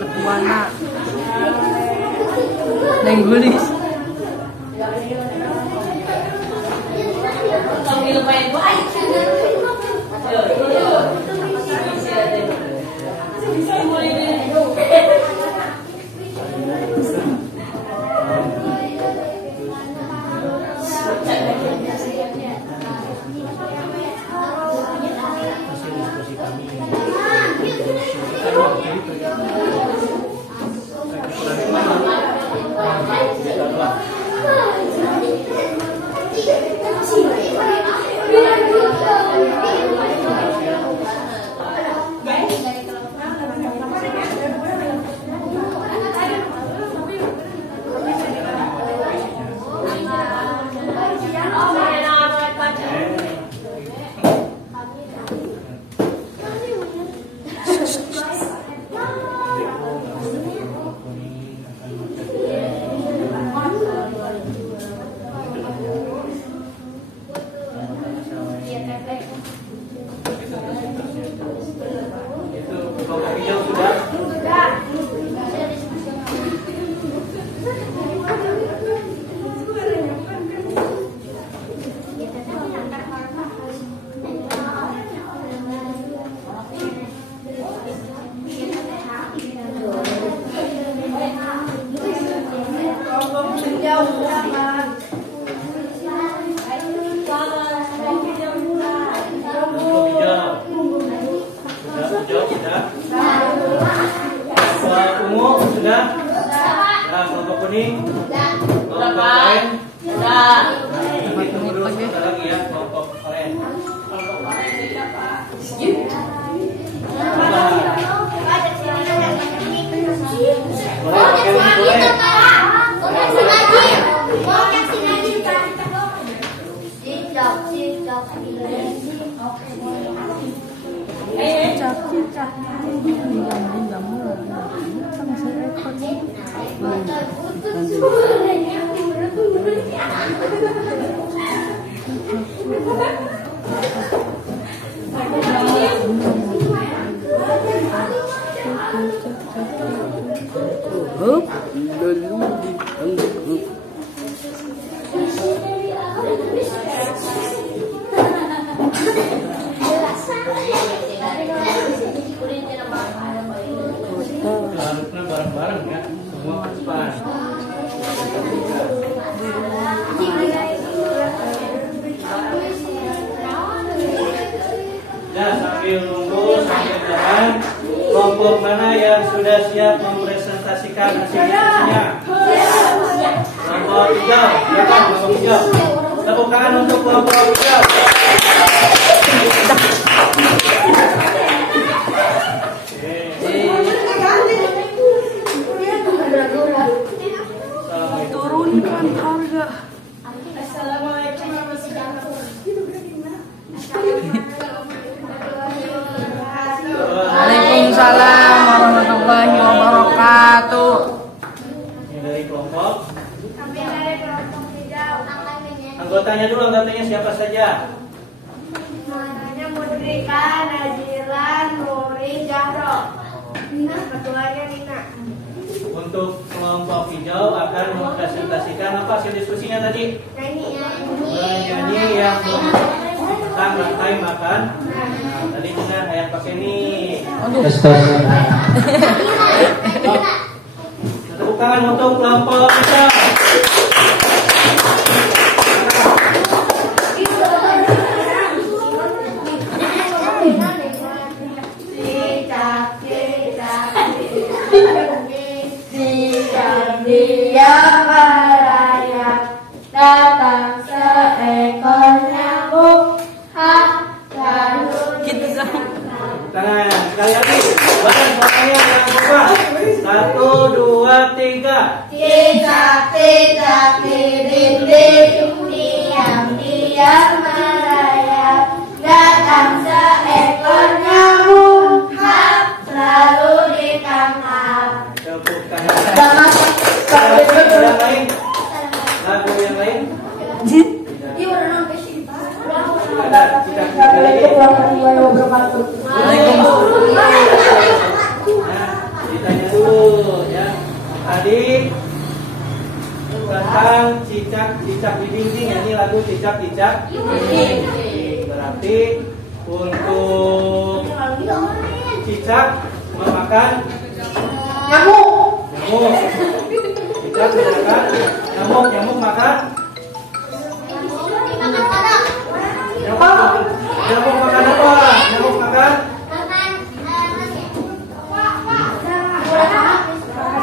Ketuana Lenggulis Sudah? Nah, kelompok kuning? Kelompok lain? Tunggu dulu sebentar lagi ya, kelompok lain. Harusnya bareng-bareng ya, semua ke depan. Ya, sambil nunggu, sambil jalan, kelompok mana yang sudah siap mempresentasikan hasil diskusinya? Kelompok hijau, ya kan, kelompok hijau. Tepuk tangan untuk kelompok hijau. Turunkan harga. Waalaikumsalam warahmatullahi wabarakatuh. Ini dari kelompok. Anggotanya dulu, anggotanya siapa saja? Namanya Mudrika, Najilan, Nuri, Jahro. Ketuanya Nina. Untuk kelompok hijau akan mempresentasikan apa hasil diskusinya tadi? Menyanyi yang tentang rantai makan. Nah, tadi kita kayak pakai nih. Tepuk tangan untuk kelompok hijau. Dia merayap, datang seekor nyamuk, lalu Tangan sekali lagi. Bareng suaranya yang berubah. 1, 2, 3. Cicak-cicak di dinding, diam-diam merayap, datang seekor nyamuk, lalu ditangkap. Tepuk tangan. Yang lain? Lagu yang lain? Ada cita-cita lagi. Ditanya dulu ya. Tadi tentang cicak-cicak di dinding ya. Ini lagu cicak-cicak. Berarti untuk cicak memakan nyamuk. Cicak memakan nyamuk. Nyamuk makan. Nyamuk makan apa? Nyamuk makan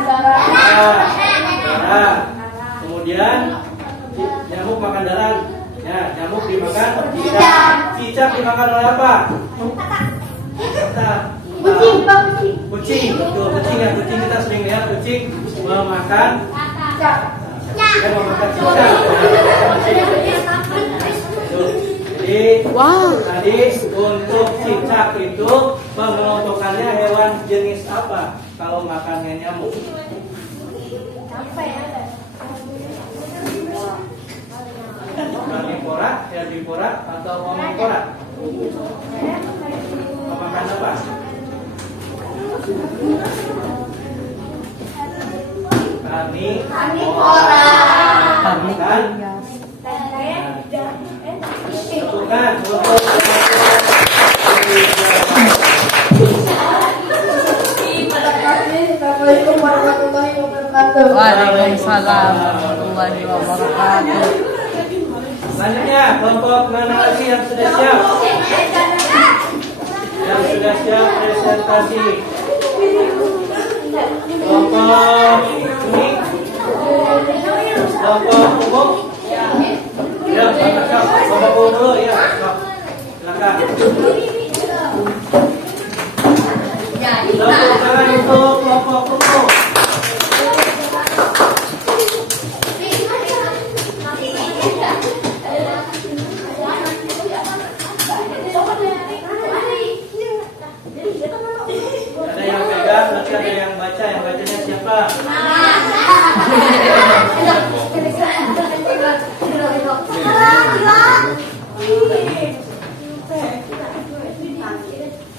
darah. Kemudian nyamuk makan darah. Ya, nyamuk dimakan cicak. Cicak dimakan oleh apa? Kucing. Betul, kucing ya. Kucing kita sering lihat kucing memakan cicak. Jadi tadi untuk cicak itu mengelompokkannya hewan jenis apa kalau makannya nyamuk? Karnivora, herbivora, atau omnivora? Memakan apa? Karnivora. Makan. Bukan. Assalamualaikum warahmatullahi wabarakatuh. Waalaikumsalam warahmatullahi wabarakatuh. Selanjutnya kelompok mana lagi yang sudah siap? Yang sudah siap presentasi. Kelompok ini, kelompok umum. Ya, kelompok umum dulu ya. Silakan. Tepuk tangan untuk kelompok umum. Ada yang pegang, berarti ada yang baca. Yang bacanya siapa?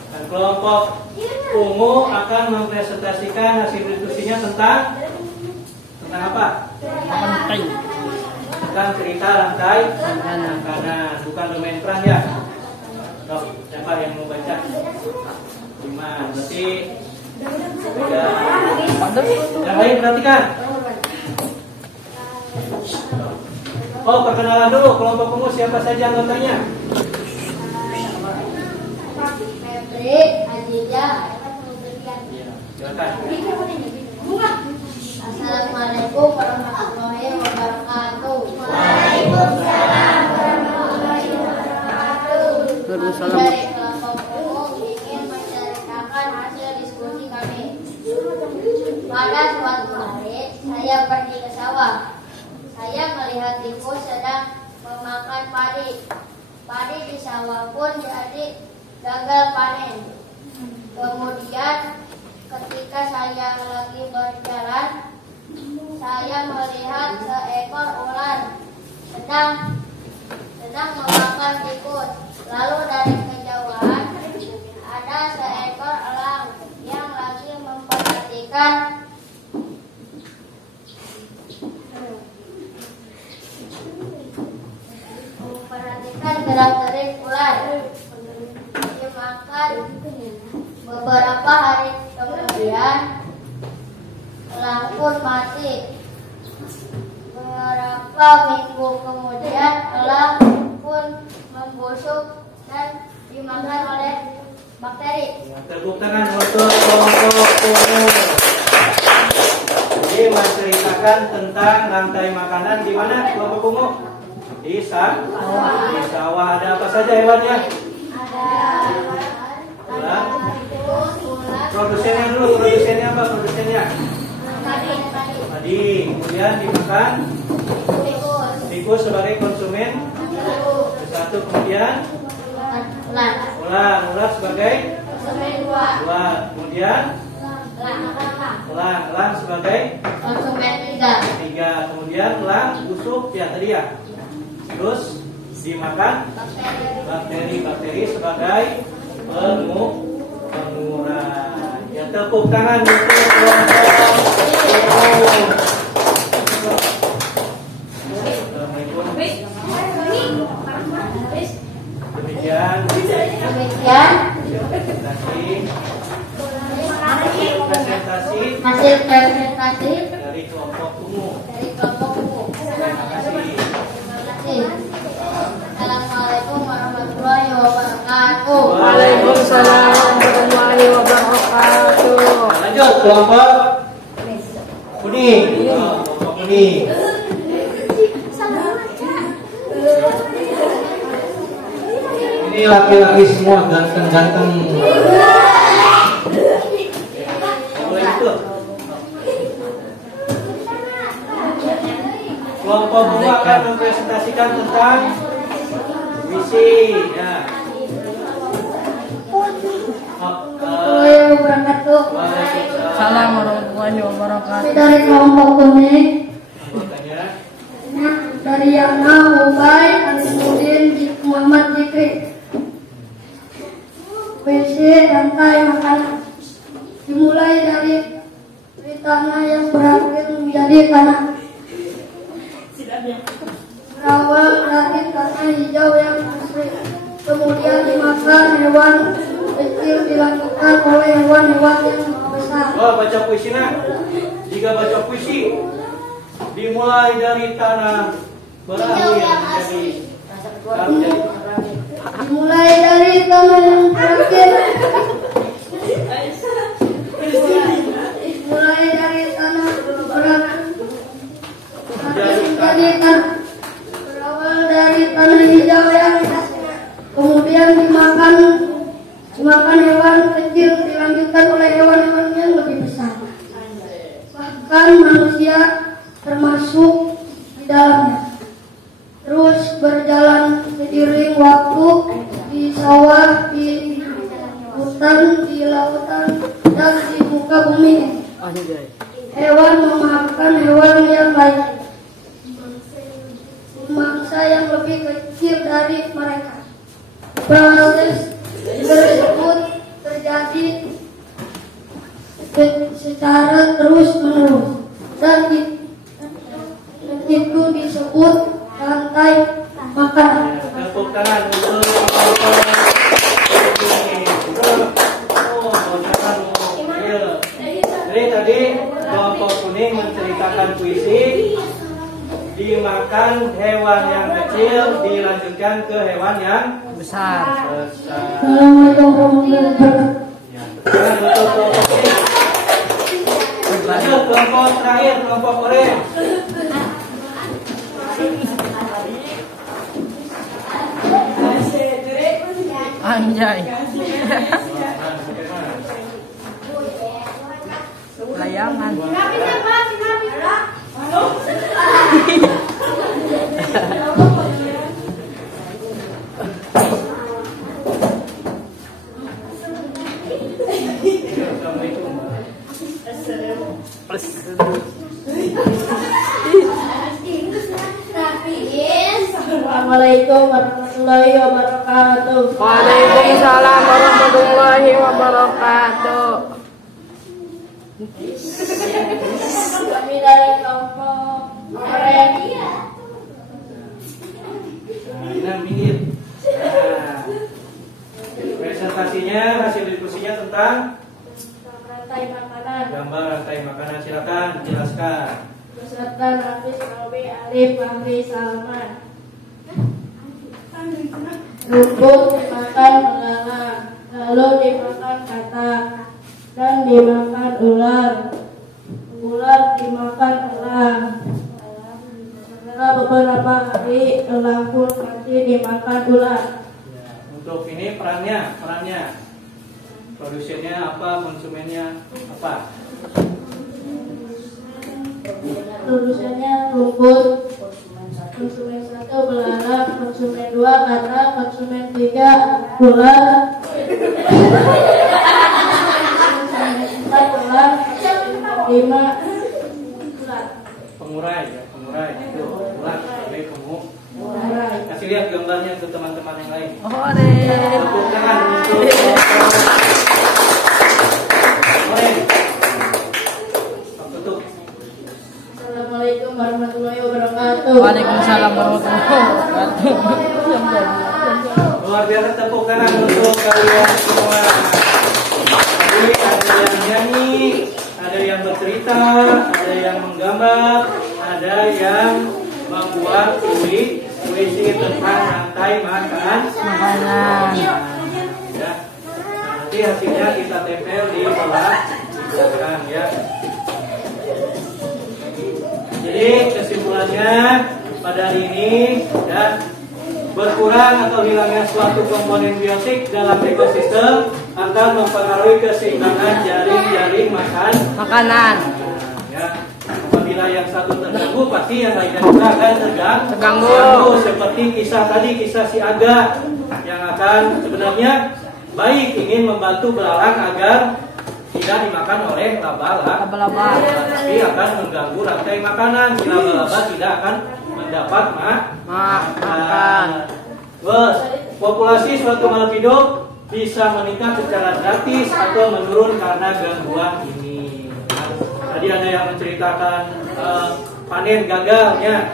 Dan kelompok ungu akan mempresentasikan hasil diskusinya tentang apa? Tentang cerita rantai makanan, bukan domain peran ya. Siapa yang mau baca? Iman, berarti yang lain perhatikan. Oh, perkenalan dulu kelompok ungu, siapa saja anggotanya? Febri, Adija, Silakan. Assalamualaikum warahmatullahi wabarakatuh. Waalaikumsalam. Dari kelompok umum ingin menceritakan hasil diskusi kami. Pada suatu hari, saya pergi ke sawah. Saya melihat tikus sedang memakan padi. Padi di sawah pun jadi gagal panen. Kemudian ketika saya lagi berjalan, saya melihat seekor ular sedang memakan tikus. Lalu dari kejauhan ada seekor elang yang lagi memperhatikan gerak-gerik ular. Dimakan. Beberapa hari kemudian elang pun mati. Beberapa minggu kemudian elang pun membusuk dan dimakan oleh bakteri. Tepuk tangan untuk kelompok umum. Jadi menceritakan tentang rantai makanan di mana kelompok umum? Di sawah. Ada apa saja hewannya? Ular. Produsennya dulu, produsennya apa? Produsennya? Padi. Kemudian dimakan tikus sebagai konsumen. Satu, kemudian ular sebagai ular. Kemudian elang sebagai konsumen tiga. Kemudian elang busuk ya tadi ya. Terus dimakan bakteri sebagai pengurang. Ya, tepuk tangan untuk kelompok umum. Demikian hasil presentasi dari kelompok umum. Terima kasih. Assalamualaikum warahmatullahi wabarakatuh. Waalaikumsalam warahmatullahi wabarakatuh. Lanjut kelompok kuning. Kelompok kuning. Ini laki-laki semua ganteng-ganteng. Kelompok ungu akan mempresentasikan tentang visi. Ya. Waalaikumsalam warahmatullahi wabarakatuh. Dari kelompok kuning, Makanya dari Yana, Ubay, Alimuddin, Muhammad Zikri. Visi rantai makanan dimulai dari tanah yang berakhir menjadi tanah berawal dari tanah hijau yang asli, kemudian dimakan hewan kecil dilanjutkan oleh hewan-hewan yang besar. baca puisinya. Di Jika baca puisi, dimulai dari tanah berakhir menjadi Dimulai dari tanah yang terakhir. Mulai dari tanah berawal dari tanah hijau yang kemudian dimakan hewan kecil, dilanjutkan oleh hewan-hewan yang lebih besar. Bahkan manusia termasuk di dalamnya. Terus berjalan seiring waktu di sawah, di hutan, di lautan, dan di muka bumi. Hewan memakan hewan yang lain. Mangsa yang lebih kecil dari mereka. Proses tersebut terjadi secara terus-menerus dan itu disebut rantai makanan. Tepuk tangan untuk Jadi tadi kelompok kuning menceritakan puisi, dimakan hewan yang kecil, dilanjutkan ke hewan yang Besar. Assalamualaikum warahmatullahi wabarakatuh. Lanjut kelompok terakhir, kelompok orange. Anjay. Layangan. Assalamualaikum warahmatullahi wabarakatuh. Waalaikumsalam warahmatullahi wabarakatuh. Kami dari kelompok orange. Nah, minggir. Nah, presentasinya, hasil diskusinya tentang Rantai makanan. gambar rantai makanan. Silakan jelaskan. Beserta Nafis, Robi, Alif, Fahri, Salman. Rumput dimakan belalang, lalu dimakan katak, dan dimakan ular. Ular dimakan elang. Setelah beberapa hari, elang pun mati dimakan ular. Ya, untuk ini perannya, produsennya apa, konsumennya apa? Produsennya rumput, konsumen 1 belalang, konsumen 2 katak, konsumen 3 ular, konsumen 4 elang, 5 ular. Pengurai ya, pengurai itu ular sebagai Ular. Kasih lihat gambarnya ke teman-teman yang lain. Tepuk tangan untuk orange. Tutup. Assalamualaikum warahmatullahi wabarakatuh. Waalaikumsalam warahmatullahi wabarakatuh. Luar biasa, tepuk tangan untuk kalian semua. Jadi ada yang nyanyi, ada yang bercerita, ada yang menggambar, ada yang membuat puisi tentang rantai makanan. Ya. Nanti hasilnya kita tempel di bawah belakang ya. Jadi kesimpulannya pada hari ini ya, berkurang atau hilangnya suatu komponen biotik dalam ekosistem akan mempengaruhi keseimbangan jaring-jaring Makanan. ya. Apabila yang satu terganggu, pasti yang lainnya juga akan Terganggu. Seperti kisah tadi, kisah si Aga yang akan sebenarnya baik, ingin membantu belalang agar tidak dimakan oleh laba-laba, tapi akan mengganggu rantai makanan. Si laba-laba tidak akan mendapat makan. Terus, populasi suatu makhluk hidup bisa meningkat secara drastis atau menurun karena gangguan ini. Tadi ada yang menceritakan panen gagalnya,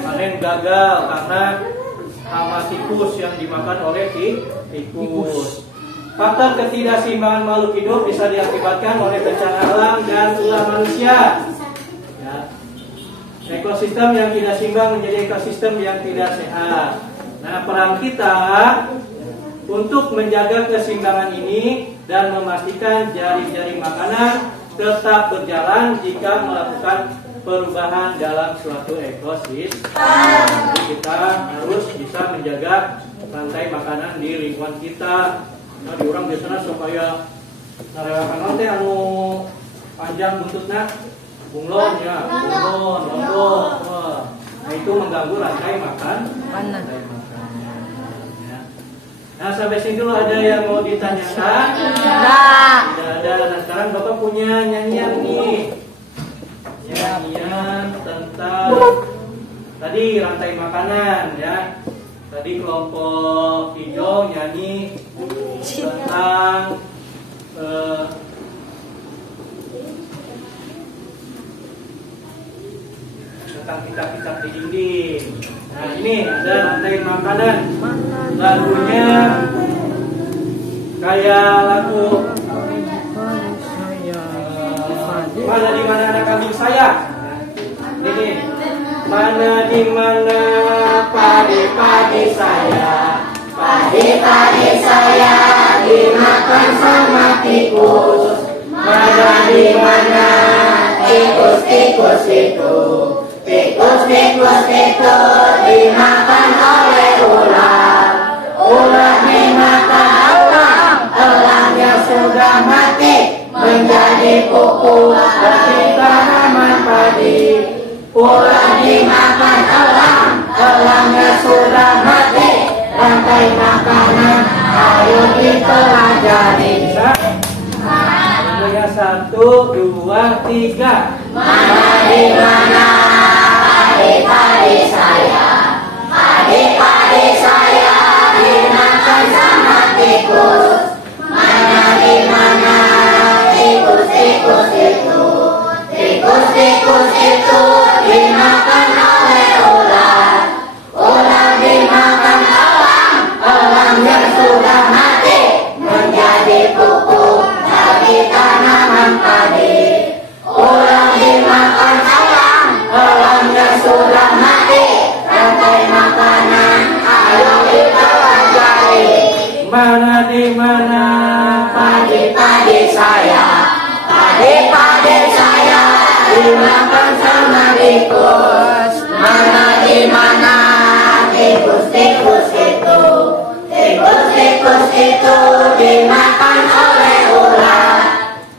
panen gagal karena hama tikus yang dimakan oleh tikus. Faktor ketidakseimbangan makhluk hidup bisa diakibatkan oleh bencana alam dan ulah manusia. Ekosistem yang tidak seimbang menjadi ekosistem yang tidak sehat. Nah, peran kita untuk menjaga keseimbangan ini dan memastikan jaring-jaring makanan tetap berjalan jika melakukan perubahan dalam suatu ekosistem. Jadi kita harus bisa menjaga rantai makanan di lingkungan kita. Nah, di orang biasanya supaya narewakan teh anu panjang buntutnya bunglon ya, bunglon, londok. Nah, itu mengganggu rantai makan. Nah, sampai sini dulu ada yang mau ditanyakan? Tidak ada. Nah, sekarang Bapak punya nyanyian nih. Nyanyian tentang tadi rantai makanan ya. Tadi kelompok hijau nyanyi tentang kitab-kitab di dinding. Nah, ini ada rantai makanan. Lagunya kayak lagu mana di mana anak kambing saya. Ini mana di mana padi-padi saya, padi-padi saya dimakan sama tikus. Mana di mana tikus-tikus itu, tikus-tikus itu dimakan oleh ular. Ular dimakan elang, elangnya sudah mati menjadi pupuk bagi tanaman padi. Ular dimakan elang, elangnya sudah mati, rantai makanan ayo dipelajari. Satu, dua, tiga. Mana di mana padi-padi saya, padi-padi saya dimakan sama tikus. Mana di mana tikus-tikus itu, tikus-tikus itu dimakan oleh ular. Ular dimakan elang, elangnya sudah mati menjadi pupuk bagi tanaman padi. Ular dimakan elang, elangnya sudah mati, rantai makanan ayo dipelajari. Mana di mana padi-padi saya, padi-padi saya dimakan sama tikus. Mana di mana tikus-tikus itu, tikus-tikus itu dimakan oleh ular.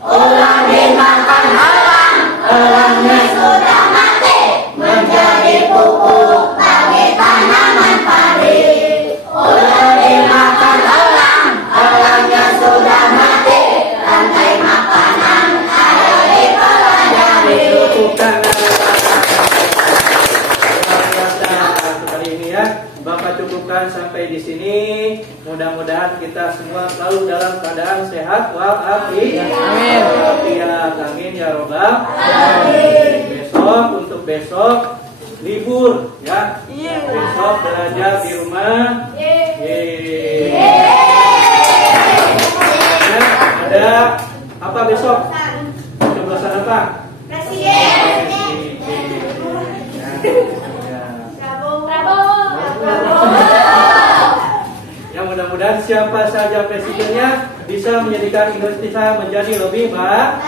Ular dimakan elang, elangnya sudah mati menjadi pupuk bagi tanaman padi. Ular dimakan elang, elangnya sudah mati, rantai makanan ayo dipelajari. Kali ini ya, Bapak cukupkan sampai di sini. Mudah-mudahan kita semua selalu dalam keadaan sehat walafiat. Amin ya robbal alamin. Besok untuk besok libur ya. Besok belajar di rumah. Ya, ada apa besok? Coblosan apa? Yang mudah-mudahan siapa saja presidennya bisa menjadikan Indonesia menjadi lebih baik.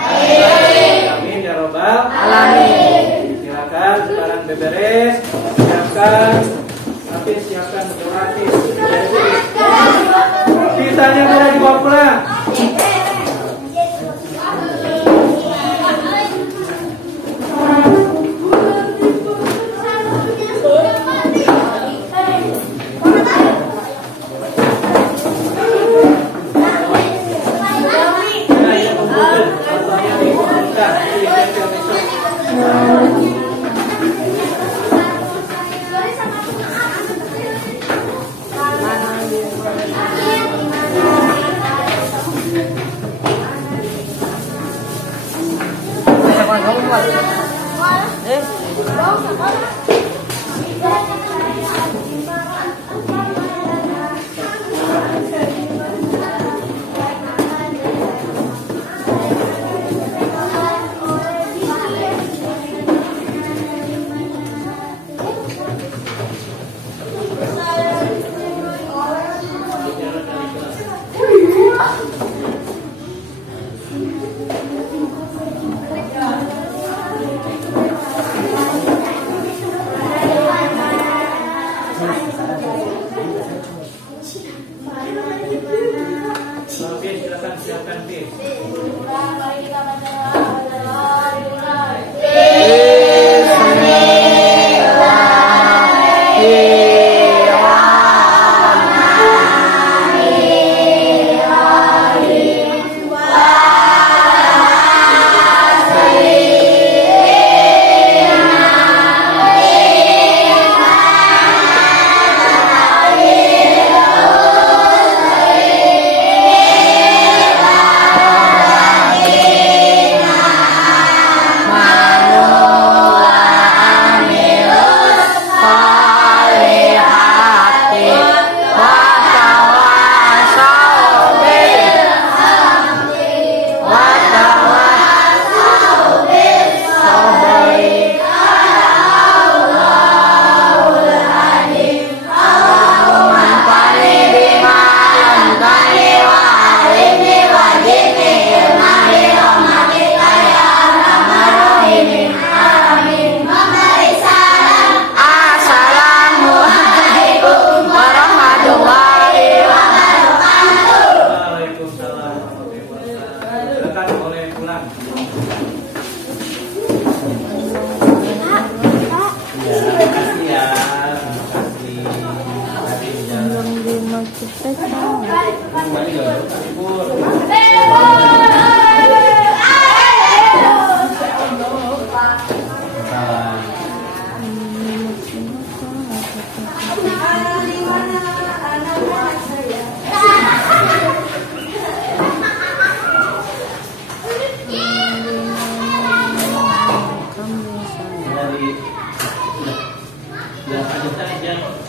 Amin ya robbal alamin. Silakan sekarang beberes, siapkan, tapi siapkan gratis. Sisanya boleh dibawa pulang. Oke, silakan siapkan bis. Udah, lanjut aja.